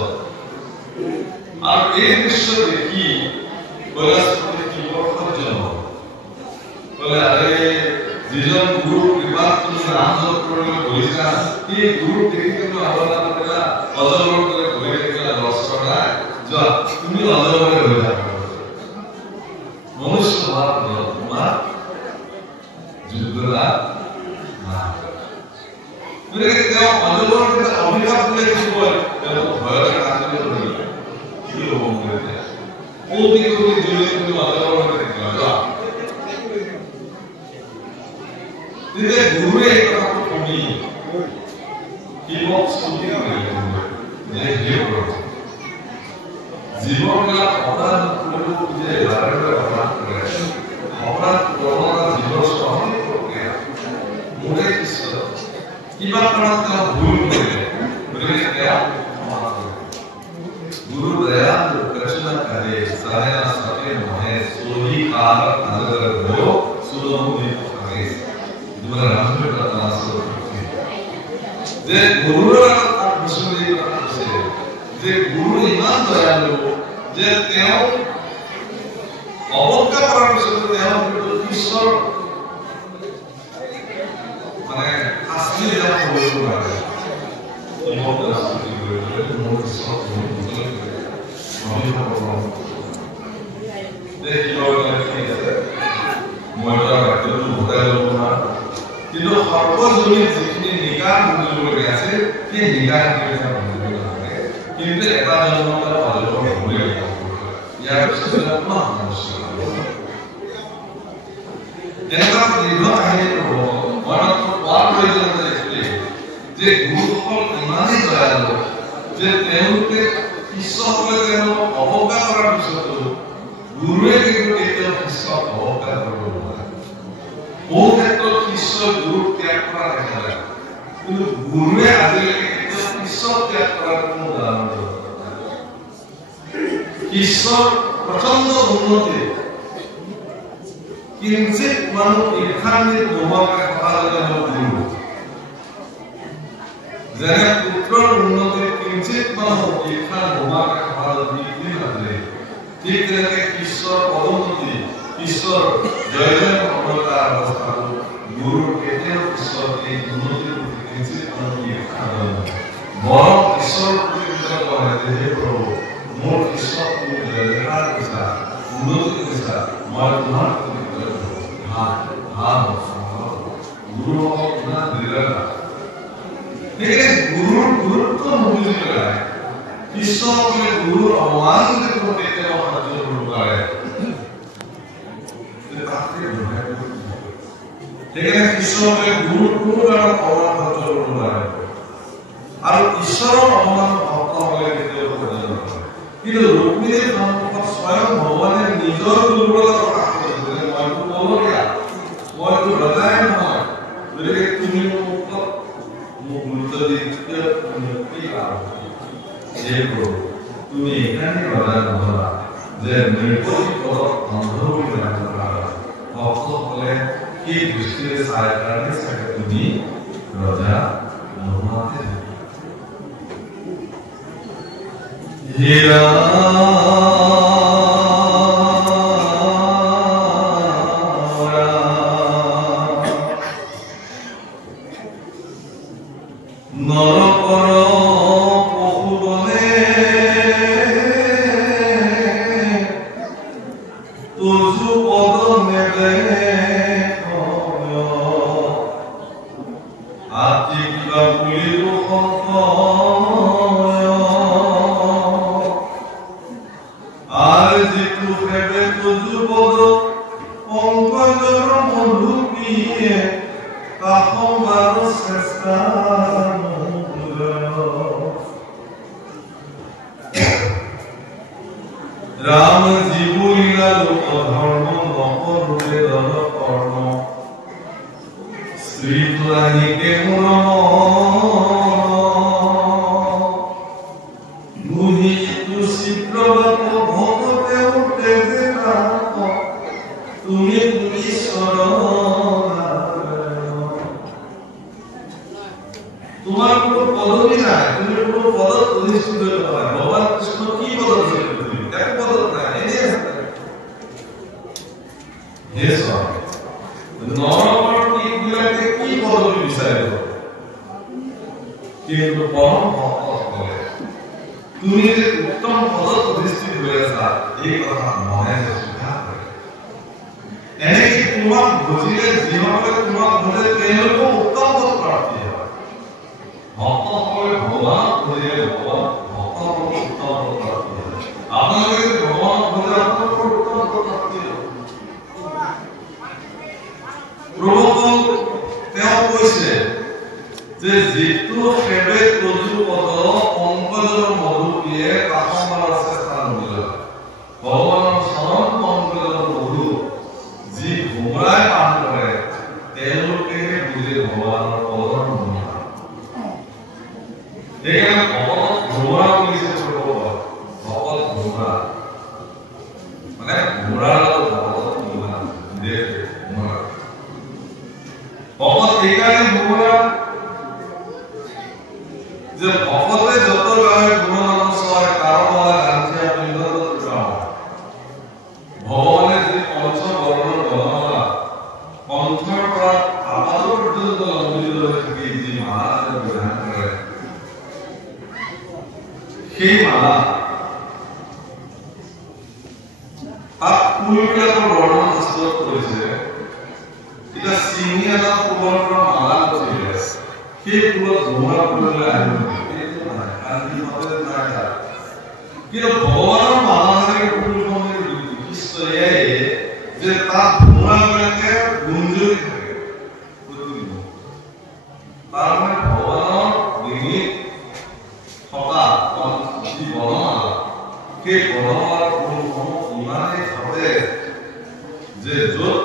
और एक दृश्य देखी बोला की बहुत जनो बोले अरे जीवन गुरु कृपा तुम नाम जो करोगे बोलिका ये गुरु देखी के तो आवाज करेगा अजर लोग करे बोलेगा लॉस करना है जो तुम अजर हो जाओगे मनुष्य बात तुम्हारा जुगला मेरे के क्या अजर के अभिशाप ले बोल तो भय का आदमी नहीं ये लोग कहते हैं वो भी कोई जुड़े तो अजर के निकला इधर गुरु एक तरह को कमी की वो सुनती है ये जीवन का अपराध लोगों को मुझे लारे में अपराध करे अपराध लोगों का जीवन स्वामी को क्या मुझे किस की बात करना तो भूल गए मुझे क्या गुरु दया जो कृष्ण करे सारे सके मोहे सोही कार नजर हो सुलोमुनि करे तुम्हारा रामचंद्र का नाम जे गुरु का विष्णु का से जे गुरु इमान दयालु जे तेओ अवज्ञा করার বিষয়ে তেও ঈশ্বর মানে আসলে যা বলতে পারে এই মত আসলে বলে মত সব বুঝতে আমি ভাবো দেখি বলে ঠিক আছে ময়টা একটু বোঝাই হলো না কিন্তু সর্বজনীন যিখিনি নিগাহ বুলিবলৈ আছে সেই নিগাহ নিগাহ বুলিবলৈ আছে কিন্তু এটা জন্মৰ ফলত ভুলে ইয়াৰ পিছতে কোনো সমস্যা এনেকুৱা দীৰ্ঘ কাহিনী মনত কোৱাৰ প্ৰয়োজন আছে যে গুৰুসকল ইমানেই দয়ালু যে তেওঁলোকে শিষ্যসকলে তেওঁলোকক অৱজ্ঞা কৰাৰ পিছতো গুৰুৱে কিন্তু কেতিয়াও শিষ্যক অৱজ্ঞা কৰিব নোৱাৰে বহু ক্ষেত্ৰত শিষ্য গুৰুক ত্যাগ কৰা দেখা যায় কিন্তু গুৰুৱে আজিলৈকে কেতিয়াও শিষ্যক ত্যাগ কৰাৰ কোনো উদাহৰণ দিয়া নাই শিষ্যৰ প্ৰচণ্ড উন্নতি কিঞ্চিত মানুহ ঈৰ্ষান্বিত নোহোৱাকৈ সদায় গুৰু যেনে পুত্ৰৰ উন্নতিত কিঞ্চিত মানুহ ঈৰ্ষা নোহোৱাকৈ সদায় বিঘ্নি নাথাকে ঠিক তেনেকৈ ঈশ্বৰৰ পদোন্নতি ঈশ্বৰ জয় জয় মঙ্গলতা অৱস্থা গুৰু কেতিয়াও ঈশ্বৰ এই উন্নতিৰ প্ৰতি কিঞ্চিত বৰং ঈশ্বৰ প্ৰতিযোগিতা কৰে যে প্ৰভু মোৰ ঈশ্বৰ তুমি জয়জয়কাৰ কৰিছা উন্নতি কৰিছা মই তোমাৰ গুৰুসকল ইমান দৃঢ়তা সেয়ে গুৰুৰ গুৰুত্ব নুবুজি পেলাই শিষ্যসকলে গুৰুৰ অৱমান যদি কেতিয়াও সহ্য কৰিব পাৰে সেইকাৰণে শিষ্যসকলে গুৰুৰ কোনো কাৰণত অৱমান সহ্য কৰিব পাৰে আৰু ঈশ্বৰৰ অৱমান ভক্তসকলে কেতিয়াও সহ্য নকৰে কিন্তু ৰুক্মিণীৰ সন্মুখত স্বয়ং ভগৱানে নিজৰ দুৰ্বলতা প্ৰকাশ কৰিছে যে মইতো বলৰীয়া মইতো ৰজাই নহয় গতিকে তুমি মোক গুৰুত্ব দি কি লাভ তুমি এখানে ৰজা নহলা যে নিৰ্ভৰী পদত অন্ধ বুলি নাভাবা ভক্তসকলে কি দৃষ্টিৰে চাই কাৰণে চাগে তুমি ৰজা নোহোৱাতে হীৰা নৰকৰ राम जीवुला लोक धर्म नकरुले दल कर्ण श्री तुलानिके मुरम मुहि तु शिप्रवत भगते उठे जे नाथ तुमि ईश्वर तुम्हार কোনো পদবী নাই তুমি কোনো পদত অধিষ্ঠিত নহয় ভগবান কৃষ্ণ কি পদত এক পদত নাই এনে আছে yes নৰকৰ টিকবিলাকে কি পদবী বিচাৰিব কিন্তু পৰম ভক্তসকলে তুমি যে উত্তম পদত অধিষ্ঠিত হৈ আছা এই কথা মনে স্বীকাৰ কৰে এনেকৈ তোমাক বুজিলে যিসকলে তোমাক বুজে তেওঁলোকো উত্তম পদ প্ৰাপ্তি হয় ভক্তসকলে ভগৱানক বুজিলে ভগৱান ভক্তসকলক উত্তম পদ প্ৰাপ্তি হয় আপোনালোকে ভগৱানক বুজিলে আপোনালোকৰ উত্তম পদ প্ৰাপ্তি হয় প্ৰভুসকল তেওঁ কৈছে যে যিটো সেৱে তজু পদ পংকজৰ মধু পিয়ে কাশমাৰৰ চেষ্টা নকৰিলে ভগৱানৰ চৰণ পংকজৰ মধু যি ঘোমৰাই পান কৰে তেওঁলোকেহে বুজে ভগৱানৰ পদৰ মহিমা সেইকাৰণে ভকতক ঘোমৰা বুলিছে প্ৰভুসকল ভকত ঘোমৰা মানে ঘোমৰাৰ লগত ভকতক ঘোমৰা ঘোমৰা ভকত এইকাৰণে ঘোমৰা যে ভকতে যত গায় গুণনাম সয় কাৰবালা গান্ধিয়া বিন্দত গাও ভগৱানে যে পঞ্চ বৰ্ণৰ গণমালা কণ্ঠৰ পৰা আপাদৰ পৰ্যন্ত লম্বিত হৈ থাকি যি মালা বিধান কৰে সেই মালা তাত ফুলবিলাকৰ বৰ্ণন শাস্ত্ৰত কৰিছে এটা চিঙি এটা ফুলৰ পৰা মালা গঠি আছে সেই ফুলত ঘোমৰা ফুললৈ আহিব কিন্তু ভগৱানৰ মালাধাৰী ফুলখনৰ বৈশিষ্ট্য এয়াই যে তাত ঘোমৰাবিলাকে গুঞ্জৰি থাকে তাৰমানে ভগৱানৰ ডিঙিত থকা যি বনমালা সেই বনমালাৰ ফুলসমূহ ইমানেই সতেজ যে য'ত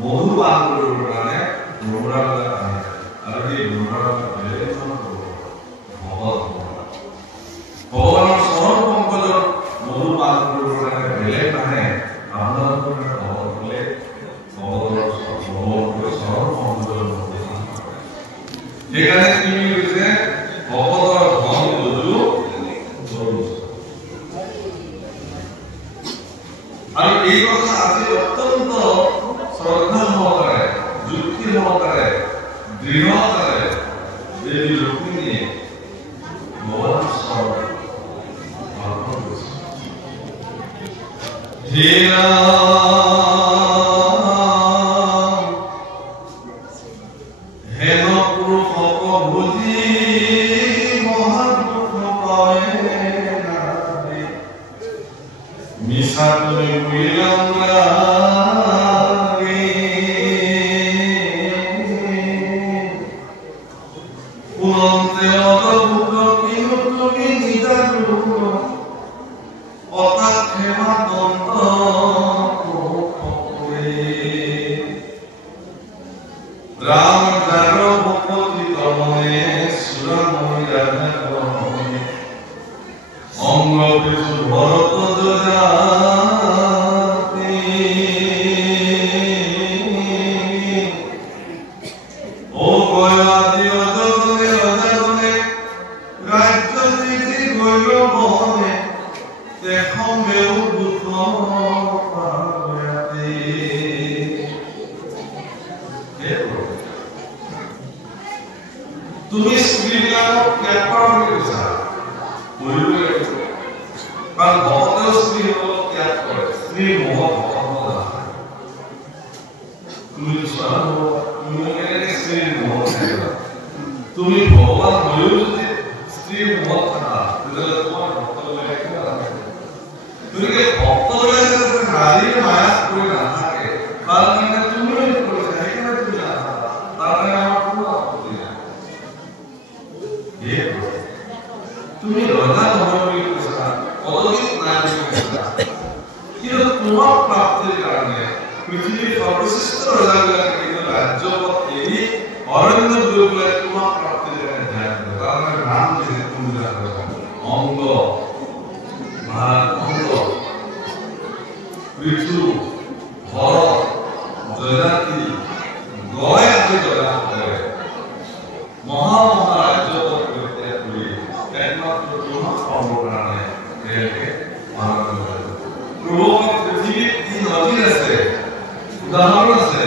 মধু পান কৰিবৰ কাৰণে ঘোমৰাবিলাক আহে আৰু সেই ঘোমৰাবিলাক ভগৱানৰ চৰণ পংকজৰ মধু পান কৰিবৰ কাৰণে বেলেগ নাহে আপোনালোকৰ ভগৱানসকলে ভগৱানৰ চৰণ পংকজৰ মধু পান কৰে সেইকাৰণে কি হৈছে ভগৱতৰ ধন যজু আৰু এই কথা আজি অত্যন্ত দৃঢ়তাৰে দেৱী ৰুক্মিণীয়ে ভগৱানৰ চৰণত অৰ্পণ কৰিছে। হে ৰাম হেন পুৰুষক বুজি মহাদুখ পাৱে নাহি, মিছা তুমি বুলিলাম ৰাগি, পুনন্তে অদভুত কিনো তুমি নিদাৰু, অতাক্ষেমা দন্ত রাম যার ভক্তি তমনে সুরময় রাধা করমনে অঙ্গ পিছু ভরত যাতে ও গয়াদি অজনে অজানে রাজ্য দিদি গৈল বহনে দেখম বেউ দুখ পাবয়াতে। তুমি স্ত্ৰীবিলাকক ত্যাগ কৰা বুলি কৈছা, কৰিবই লাগিব। কাৰণ ভকতেও স্ত্ৰীসকলক ত্যাগ কৰে, স্ত্ৰী মোহত ভকত নাথাকে। তুমি চোৱা তুমি কেনেকৈ স্ত্ৰীৰ মোহত থাকিবা? তুমি ভগৱান হৈও যদি স্ত্ৰীৰ মোহত থাকা, তেতিয়াহ'লে তোমাৰ ভক্তলৈ কিবা নাথাকে। গতিকে ভক্তলৈ যাতে নাৰীৰ মায়াত পৰি নাথাকে, তাৰ কাৰণে তুমিও কৰিছা, সেইকাৰণে তুমি নাথাকা। তাৰ কাৰণে আমাৰ কোনো আপত্তি নাই। তুমি ৰজা নহয় বুলি কৈছা, পদবীত নাই বুলি কৈছা, কিন্তু তোমাৰ প্ৰাপ্তিৰ কাৰণে পৃথিৱীৰ সৰ্বশ্ৰেষ্ঠ ৰজাবিলাকে কিন্তু ৰাজ্যপথ এৰি অৰণ্য গৈ পেলাই তোমাৰ প্ৰাপ্তিৰ কাৰণে ধ্যান কৰে। তাৰমানে নাম দিছে কোনবিলাক অংগ, অংগ, পৃথু, ভৰত, জয়জাতি, গয় আদি জনাসকলে মহা মহা ৰাজ্যপথ পৰিত্যাগ কৰি একমাত্ৰ তোমাক পাবৰ কাৰণে তেওঁলোকে মানৱ কৰে। প্ৰভু পৃথিৱীত যি নদী আছে, উদাহৰণ আছে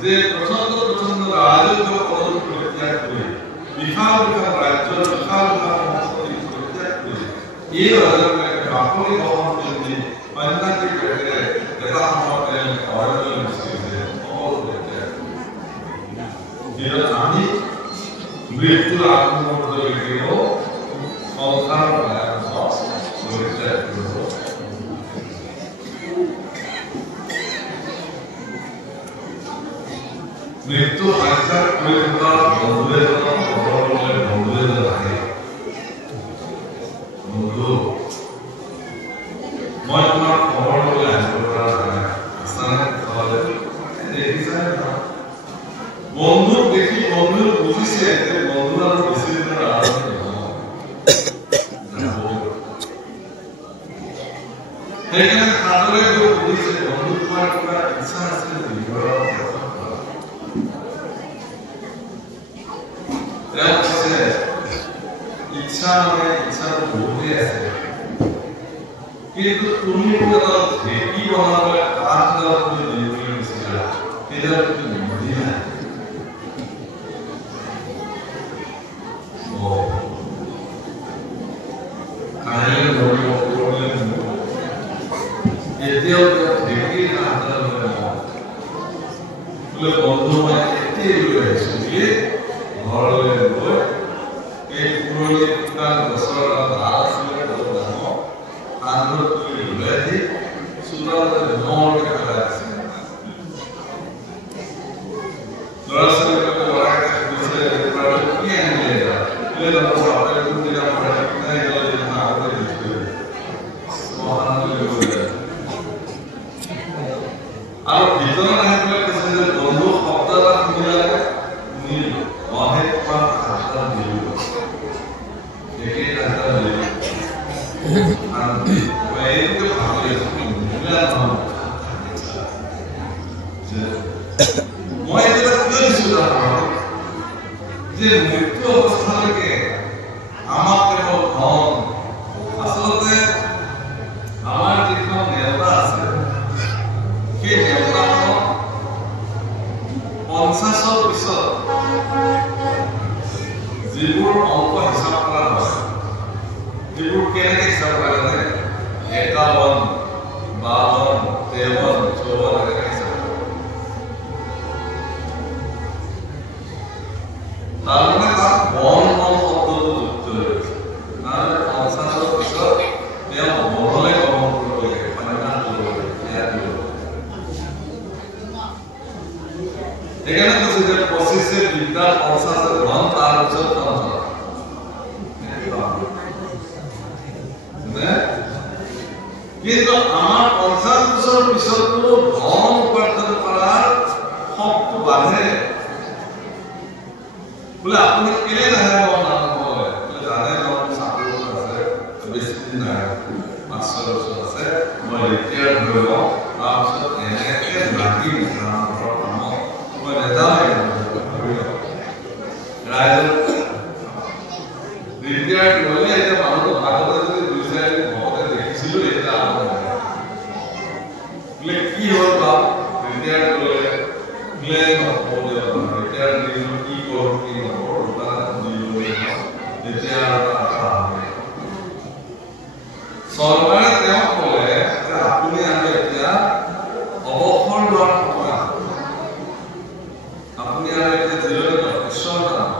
যে প্ৰচণ্ড ৰাজকীয় পদবী পৰিত্যাগ কৰি বিশাল বিশাল ৰাজ্যৰ বিশাল বিশাল সংস্কৃতি পৰিত্যাগ কৰি এই ৰজাবিলাকে বাকলি বহন কৰি সন্ন্যাসীৰ বেগেৰে এটা সময়ত তেওঁলোকে অৰণ্যলৈ গুচি গৈছে, সকলো পৰিত্যাগ কৰি। আমি মৃত্যুৰ আগমুহূৰ্তলৈকেও সংসাৰৰ পৰিত্যাগ কৰিব। মৃত্যু সাক্ষাৎ কৰি থকা বন্ধু এজনক খবৰ ল'লে বন্ধু এজন আহে, বন্ধু মই তোমাক খবৰ ল'বলৈ আহিব পৰা নাই, আছানে? দেখিছানে? বন্ধুক দেখি বন্ধু বুজিছে যে বন্ধু আৰু বেছি দিনৰ আৰম্ভ নহয়। সেইকাৰণে সাদৰে গৈ সুধিছে, বন্ধু তোমাৰ কিবা ইচ্ছা আছে নেকি? তেওঁ কৈছে ইচ্ছা মানে ইচ্ছাটো বহুতেই আছে, কিন্তু তুমি মোক এটা ঢেঁকী বনাবলৈ কাঠ এডাল তুমি দিবলৈ দিছিলা, সেইডাল তুমি নিদিলা। এতিয়াও ঢেঁকীৰ কাঠ এডাল বোলে বন্ধু মই এতিয়াই লৈ আহিছো বুলি ঘৰলৈ গৈ এই পুৰণি শুকান গছৰ ডাল আছিলে কান্ধত তুলি লৈ আহি চোতালতে নৰকে পেলাই দিছে। ল'ৰা ছোৱালীবিলাকে লৰাই সুধিছে কি আনিলে আৰু ভিতৰত আহি পেলাই কৈছে যে বন্ধু শব্দ এটা শুনিলে শুনিলো অনেক পাত আঠটা দিলো একেই আঠটা দিলো এইটোকে ভাবি আছো মই এটা কিয় দিছো যে মৃত্যু অৱস্থালৈকে আমাক কেৱল ধন আচলতে আমাৰ যিখন দেউতা আছে সেই দেউতাখন 50ৰ পিছত যিবোৰ অংক হিচাপ কৰা হয় সেইবোৰ কেনেকৈ হিচাপ কৰা যায় 51 52 53 54 এনেকৈ হিচাপ তাৰমানে তাত বন শব্দটো যুক্ত হৈ গৈছে কাৰণ 50ৰ পিছত তেওঁ বনলৈ গমন কৰিব লাগে পানীমান কৰিব লাগে এয়া দিব এখানে কৈছে যে 25 বিদ্যা 50 ধন তার পিছত ধন কিন্তু আমার 50 বছর পিছতো ধন উপার্জন করার শক্তি বাড়ে বলে আপনি কেলে নাহে আরম্ভ হয় বলে জানে যখন চাকরি আছে বেশি দিন নাই 5 বছর আছে মই রিটায়ার হয়ে যাও তাৰপিছত এনেকে লাগি নামৰ কামত মই নেজানো ৰাইজৰ ৰিটায়াৰ হ'লে এটা মানুহটো ভাগতে যদি দুই চাৰি ভকতে দেখিছিলো এটা বোলে কি হ'ল বা ৰিটায়াৰ হ'লে বোলে ৰিটায়াৰ দিলো কি কৰোঁ কি নকৰোঁ বা দিলো ৰিটায়াৰ চৰকাৰে তেওঁক ক'লে যে আপুনি আমি এতিয়া অৱসৰ লোৱাৰ সময় আপুনি আৰু এতিয়া জিৰণি লওক ঈশ্বৰ নাম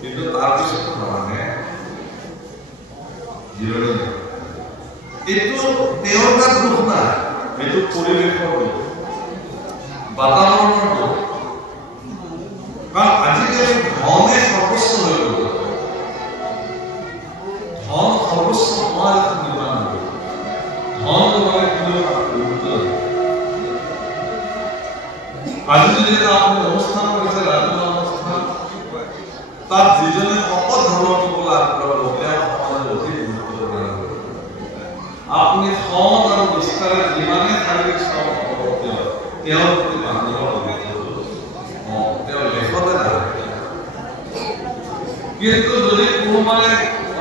কিন্তু তাৰপিছত মানে জিৰণি এইটো তেওঁৰ গাত দুখ নাই এইটো পৰিৱেশৰ দুখ বাতাবৰণৰ দুখ কাৰণ আজিকালি ধনে সৰ্বোচ্চ হৈ গ'ল ধন সর্বোচ্চ সমাজ নির্মাণ ধন মানে গুরুত্ব আজি যদি আপনি অনুষ্ঠান করেছে রাজনীতি অনুষ্ঠান তার যিজনে সকল ধর্মকে বলা সমাজের অধিক গুরুত্ব প্রদান করে আপনি সৎ আর নিষ্ঠাৰে যিমানে শাৰীৰিক শ্ৰম তেওঁৰ প্ৰতি মানুহৰ তেওঁৰ লেখতে নাই কিন্তু যদি কোনোবাই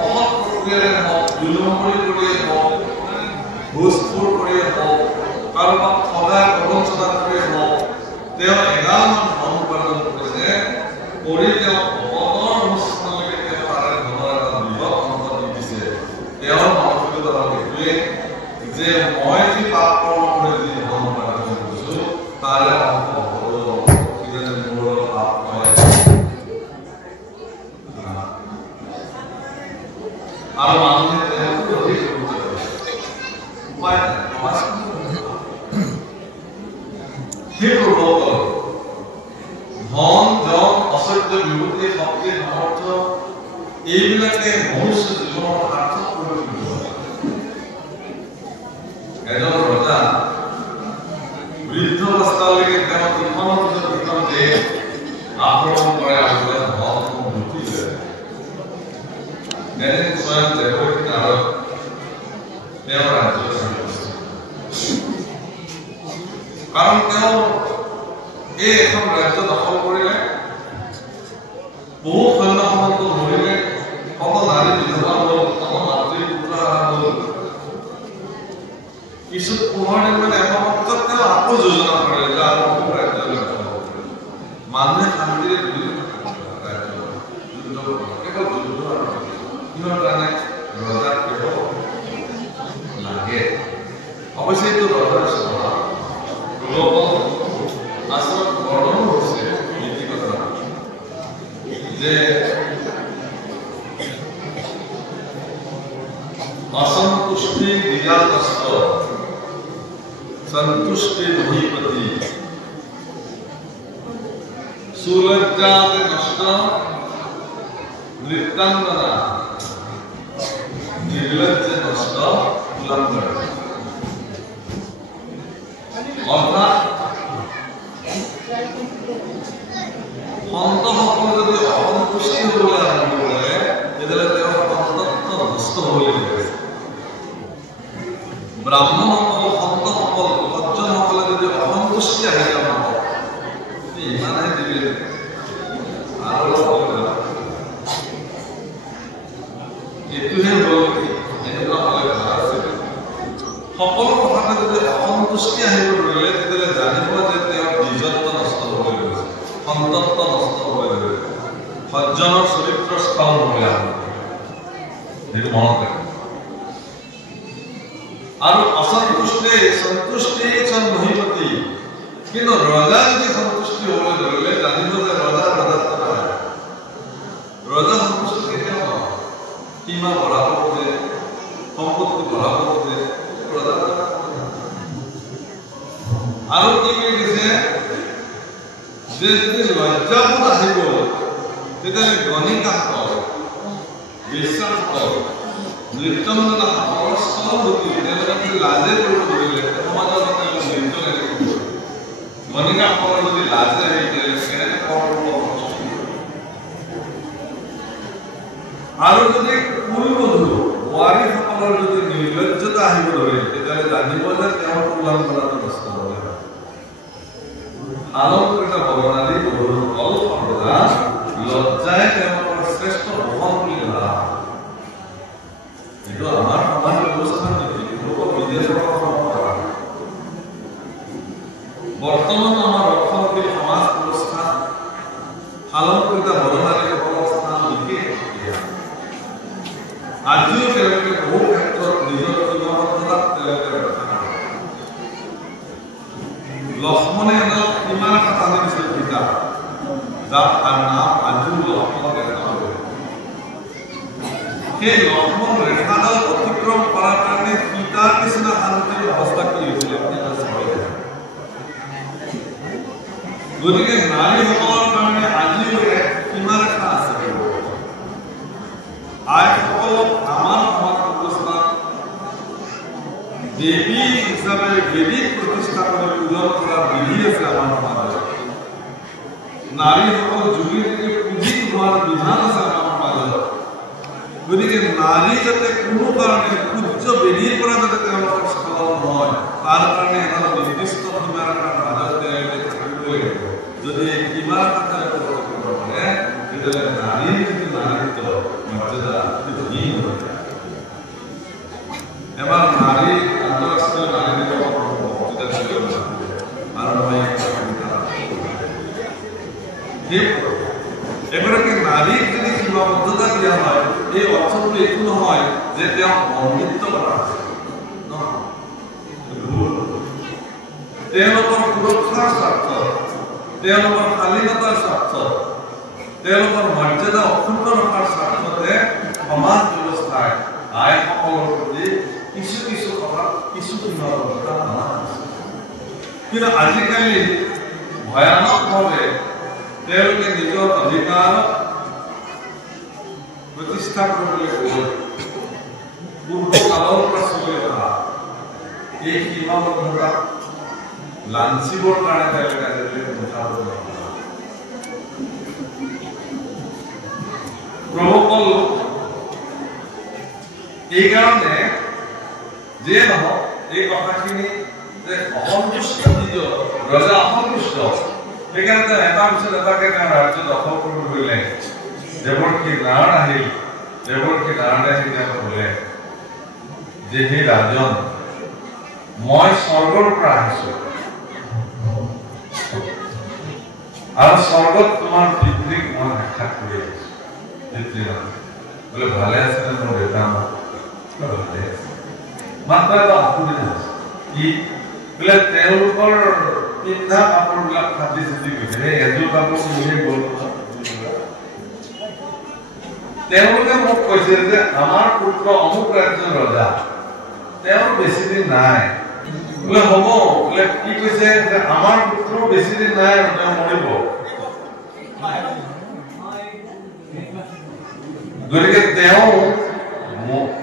অসৎ প্ৰক্ৰিয়াৰে হওক দুৰ্নম্বৰী কৰিয়ে হওক ঘুষখোৰ কৰিয়ে হওক কাৰোবাক ঠগাই প্ৰবঞ্চনা কৰিয়ে হওক তেওঁ এগালমান ধন উপাৰ্জন কৰিছে কৰি তেওঁ ভকতৰ অনুষ্ঠানলৈকে তেওঁ তাৰে ধনৰ এটা বৃহৎ অংশ দি দিছে তেওঁৰ মানসিকতা এইটোৱে যে মই যি পাপ কৰ্ম কৰি যি ধন উপাৰ্জন কৰিছো তাৰে অংশ কিজানি মোৰ পাপ হয় আৰু মানুহে তেওঁক অধিক গুৰুত্ব দিয়ে উপায় নাই সেইটো লোকৰ ধন জন অসত্য বিভূতি শক্তি সামৰ্থ্য এইবিলাকে মনুষ্য জীৱনৰ সাৰ্থক কৰি তুলিব এজন ৰজা বৃদ্ধ অৱস্থালৈকে তেওঁ ইখনৰ পিছত ইখন দেশ আক্ৰমণ কৰে আৰু ধনসমূহ লুটি লৈ এদিন স্বয়ং দেৱকী নাৰদ তেওঁৰ ৰাজ্যলৈ কাৰণ তেওঁ এই এখন ৰাজ্য দখল কৰিলে বহু সৈন্য সামন্ত ধৰিলে সকলো নাৰী বিধৱা হ'ল সকলো মাতৃ পুত্ৰ হ'ল কিছু 15 দিন মান এমাহৰ পিছত তেওঁ আকৌ যোজনা কৰিলে যে আৰু ৰাজ্যলৈ দখল কৰিলে মানুহে শান্তিৰে ঘূৰি কেৱল যুদ্ধ আৰু কিহৰ কাৰণে ৰজাক কেৱল লাগে অৱশ্যে এইটো ৰজাৰ স্বভাৱ আচলত বৰ্ণন হৈছে নীতিকথা যে অসন্তুষ্টি দিগা কষ্ট সন্তুষ্টি মহিপতি সুলজ্জাতে নষ্ট নৃত্যাঙ্গনা নির্লজ্জে নষ্ট উলঙ্ঘন অর্থাৎ সন্তসকল যদি অসন্তুষ্টি হবলৈ আৰম্ভ কৰে তেতিয়াহ'লে তেওঁৰ সন্তত্ব নষ্ট হবলৈ ধৰে ব্ৰাহ্মণসকল সন্তসকল সজ্জনসকলে যদি অসন্তুষ্টি আহি যাব ইমানে দিলে আৰু এইটোহে হ'ল এনেকুৱা হ'লে ভাল আছিল সকলো কথাতে যদি অসন্তুষ্টি আহিব ধৰিলে তেতিয়াহ'লে জানিব যে তেওঁৰ নিজত্ব নষ্ট হ'বলৈ ধৰিছে সন্তত্ব নষ্ট হ'বলৈ ধৰিছে সজ্জনৰ চৰিত্ৰ স্থল মূল্যায়ন সেইটো মনত ৰাখিব আৰু অসন্তুষ্টে সন্তুষ্টে চ মহিমতি কিন্তু ৰজা যদি সন্তুষ্টি হ'বলৈ ধৰিলে জানিব যে ৰজা ৰাজত্ব নহয় ৰজা সন্তুষ্ট কেতিয়াও নহয় সীমা বঢ়াব খোজে সম্পত্তি বঢ়াব খোজে ৰজা আৰু কি কৰি দিছে যে যদি লজ্জাবোধ আহিব তেতিয়াহ'লে গণিকাসকল বিশ্বাসকল নৃত্যংগনাসকলৰ সহযোগী তেওঁলোকে লাজে কৰিব ধৰিলে সমাজৰ তেওঁলোকে নৃত্য লাগিব গণিকাসকলৰ যদি লাজে আহি কেনেকৈ কৰিব আৰু যদি কুলবধূ বোৱাৰীসকলৰ যদি নিৰ্লজ্জতা আহিব ধৰে তেতিয়াহ'লে জানিব যে তেওঁৰ উলংঘন কৰাটো নষ্ট হ'ব আলংকৃত ভগৱানী বধূসকল সৰ্বদা লজ্জাই তেওঁলোকৰ শ্ৰেষ্ঠ ভগৱান বুলি ধৰা এইটো আমাৰ সমাজ ব্যৱস্থা নেকি বিদেশৰ বৰ্তমান আমাৰ অৰ্থনৈতিক সমাজ ব্যৱস্থা আলংকৃত ভগৱানীসকলৰ স্থান বিশেষ আজিও তেওঁলোকে বহু ক্ষেত্ৰত নিজৰ জীৱনতাত তেওঁলোকে ৰক্ষা কৰে লক্ষ্মণে এডাল সীমা ৰেখা টানি দিছিল পিতা যাৰ নাম আজিও লক্ষ্মণ ৰেখা সেই লক্ষ্মণ ৰেখাডাল অতিক্ৰম কৰাৰ কাৰণে পিতাৰ নিচিনা শান্তিৰ অৱস্থা কি হৈছিল গতিকে নাৰীসকলৰ কাৰণে আজিও এক সীমা ৰেখা আছে আইসকলক আমাৰ সমাজ ব্যৱস্থা দেৱী হিচাপে বেদীক প্ৰতিষ্ঠা কৰি পূজন কৰাৰ বিধি আছে আমাৰ সমাজত নাৰীসকল যুগে যুগে পূজিত হোৱাৰ বিধান আছে আমাৰ সমাজত গতিকে নাৰী যাতে কোনো কাৰণে পূজ্য বেদীৰ পৰা যাতে তেওঁলোকৰ স্খলন নহয় তাৰ কাৰণে এটা নিৰ্দিষ্ট সীমা ৰেখাৰ মাজত তেওঁলোকে থাকিবই লাগিব যদি এই সীমা ৰেখা তেওঁলোকে কৰিব পাৰে তেতিয়াহ'লে নাৰীৰ যিটো নাৰীত্ব মৰ্যাদা হীন হৈ যায় এবাৰ নাৰী আন্তঃৰাষ্ট্ৰীয় নাৰী দিৱস এগৰাকী নাৰীক যদি সীমাবদ্ধতা দিয়া হয় এই অৰ্থটো এইটো নহয় যে তেওঁ বন্দিত্ব কৰা হৈছে তেওঁলোকৰ সুৰক্ষাৰ স্বাৰ্থত তেওঁলোকৰ শালীনতাৰ স্বাৰ্থত তেওঁলোকৰ মৰ্যাদা অক্ষুণ্ণ ৰখাৰ স্বাৰ্থতে সমাজ ব্যৱস্থাই আইসকলৰ প্ৰতি কিছু কিছু কথা কিছু সীমাবদ্ধতা অনা হৈছে কিন্তু আজিকালি ভয়ানকভাৱে তেওঁলোকে নিজৰ অধিকাৰ প্ৰতিষ্ঠা কৰিবলৈ গৈ পূৰ্বকালৰ পৰা চলি অহা এই সীমাবদ্ধতা লাঞ্চিবৰ কাৰণে তেওঁলোকে আজিকালি মুখাবদ্ধ প্ৰভুসকল এইকাৰণে যে নহওক এই কথাখিনি যে অসন্তুষ্ট যিটো ৰজা অসন্তুষ্ট সেইকাৰণে এটা পিছত এটাকে তেওঁ ৰাজ্য দখল কৰিব ধৰিলে দেৱৰ্ষী নাৰায়ণ আহিল দেৱৰ্ষী নাৰায়ণে আহি তেওঁ ক'লে যে হে ৰাজন মই স্বৰ্গৰ পৰা আহিছো আৰু স্বৰ্গত তোমাৰ পিতৃক মই সাক্ষাৎ কৰি আহিছো পিতৃ বোলে ভালে আছে নে মোৰ দেউতা ভালে আছে মাত্ৰ এটা অসুবিধা আছে কি বোলে তেওঁলোকৰ পিন্ধা কাপোৰবিলাক ফাটি চিটি গৈছে সেই এযোৰ কাপোৰ পিন্ধি গ'ল তেওঁলোকে মোক কৈছে যে আমাৰ পুত্ৰ অমুক ৰাজ্যৰ ৰজা তেওঁৰ বেছি দিন নাই বোলে হ'ব বোলে কি কৈছে যে আমাৰ পুত্ৰ বেছি দিন নাই আৰু তেওঁ মৰিব গতিকে তেওঁ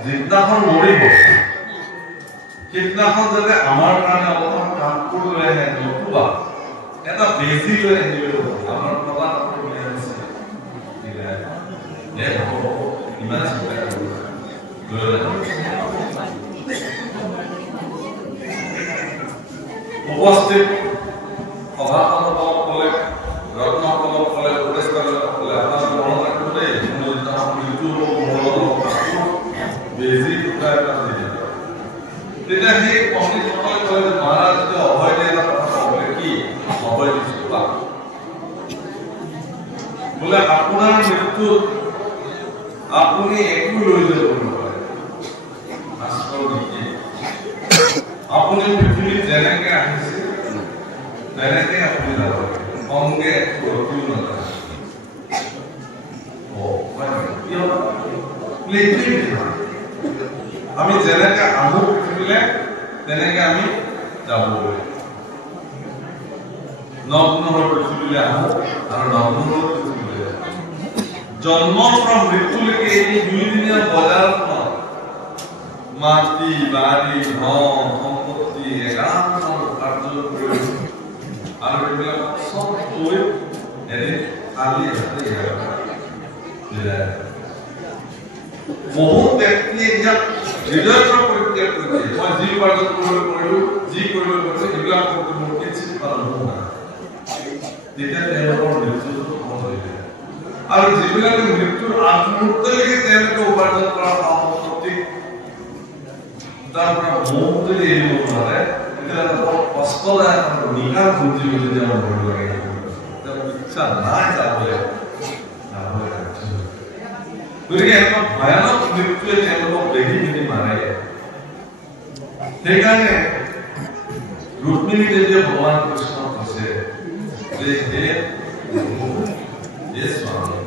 যিদিনাখন মৰিব সেইদিনাখন যাতে আমাৰ কাৰণে অলপমান কাপোৰ লৈ আহে নতুবা এটা বেজি লৈ আহিব আমাৰ কলা কাপোৰ লৈ আহিছে ইমান চিন্তা উপস্থিত সভাসদসকলে ৰত্নসকলে উপদেষ্টাসকলে আপোনালোকে মনত ৰাখিব দেই বেজি দুটা এটা তেতিয়া সেই পণ্ডিতসকলে কলে যে মহাৰাজ যদি অভয় দিয়ে এটা কথা ক'বলৈ কি অভয় দিছো বোলে আপোনাৰ মৃত্যু আপুনি একো লৈ যাব নোৱাৰে আচল নীতি আপুনি পৃথিৱীত যেনেকে আহিছে তেনেকে আপুনি যাব সংগে ৰখিও নাযায় আমি যেনেকে আহো পৃথিৱীলে তেনেকে আমি যাব নগ্ন পৃথিৱীলে আহো আৰু নগ্ন পৃথিৱীলে জন্মৰ পৰা মৃত্যুলৈকে এই দুইদিনীয়া বজাৰখনত মাটি বাৰী ধন সম্পত্তি এগাৰ কাৰ্য কৰি আৰু এইবিলাক চব থৈ এনে খালি হাতে বহুত ব্যক্তিয়ে ইয়াক হৃদয়ৰ পৰিত্যাগ কৰিছে মই যি উপাৰ্জন কৰিলো যি কৰিব গৈছে এইবিলাক মোৰ কিঞ্চিত পালন নহয় তেতিয়া তেওঁলোকৰ মৃত্যুটো সফল হৈ যায় আৰু যিবিলাকে মৃত্যুৰ আগমুহূৰ্তলৈকে তেওঁলোকে উপাৰ্জন কৰা সম্পত্তি তাৰ পৰা মুখ যদি এৰিব নোৱাৰে তেতিয়াহ'লে বহুত কষ্টদায়ক আৰু নিশা ভুজি যদি আমাৰ ভৰিব লাগে তেওঁৰ ইচ্ছা নাই যাবলৈ গতিকে এনেকুৱা ভয়ানক মৃত্যুৱে তেওঁলোকক দেখি পিনি মাৰে সেইকাৰণে ৰুক্মিণী দেৱীয়ে ভগৱান কৃষ্ণক কৈছে যে হে স্বামী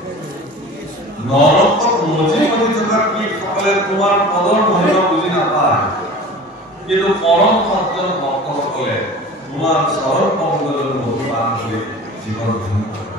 নৰকত মজি মজি থকা কীটসকলে তোমাৰ পদৰ মহিমা বুজি নাপায় কিন্তু পৰম সজ্জন ভক্তসকলে তোমাৰ চৰণ কমলৰ মধু পান কৰি জীৱন ধন্য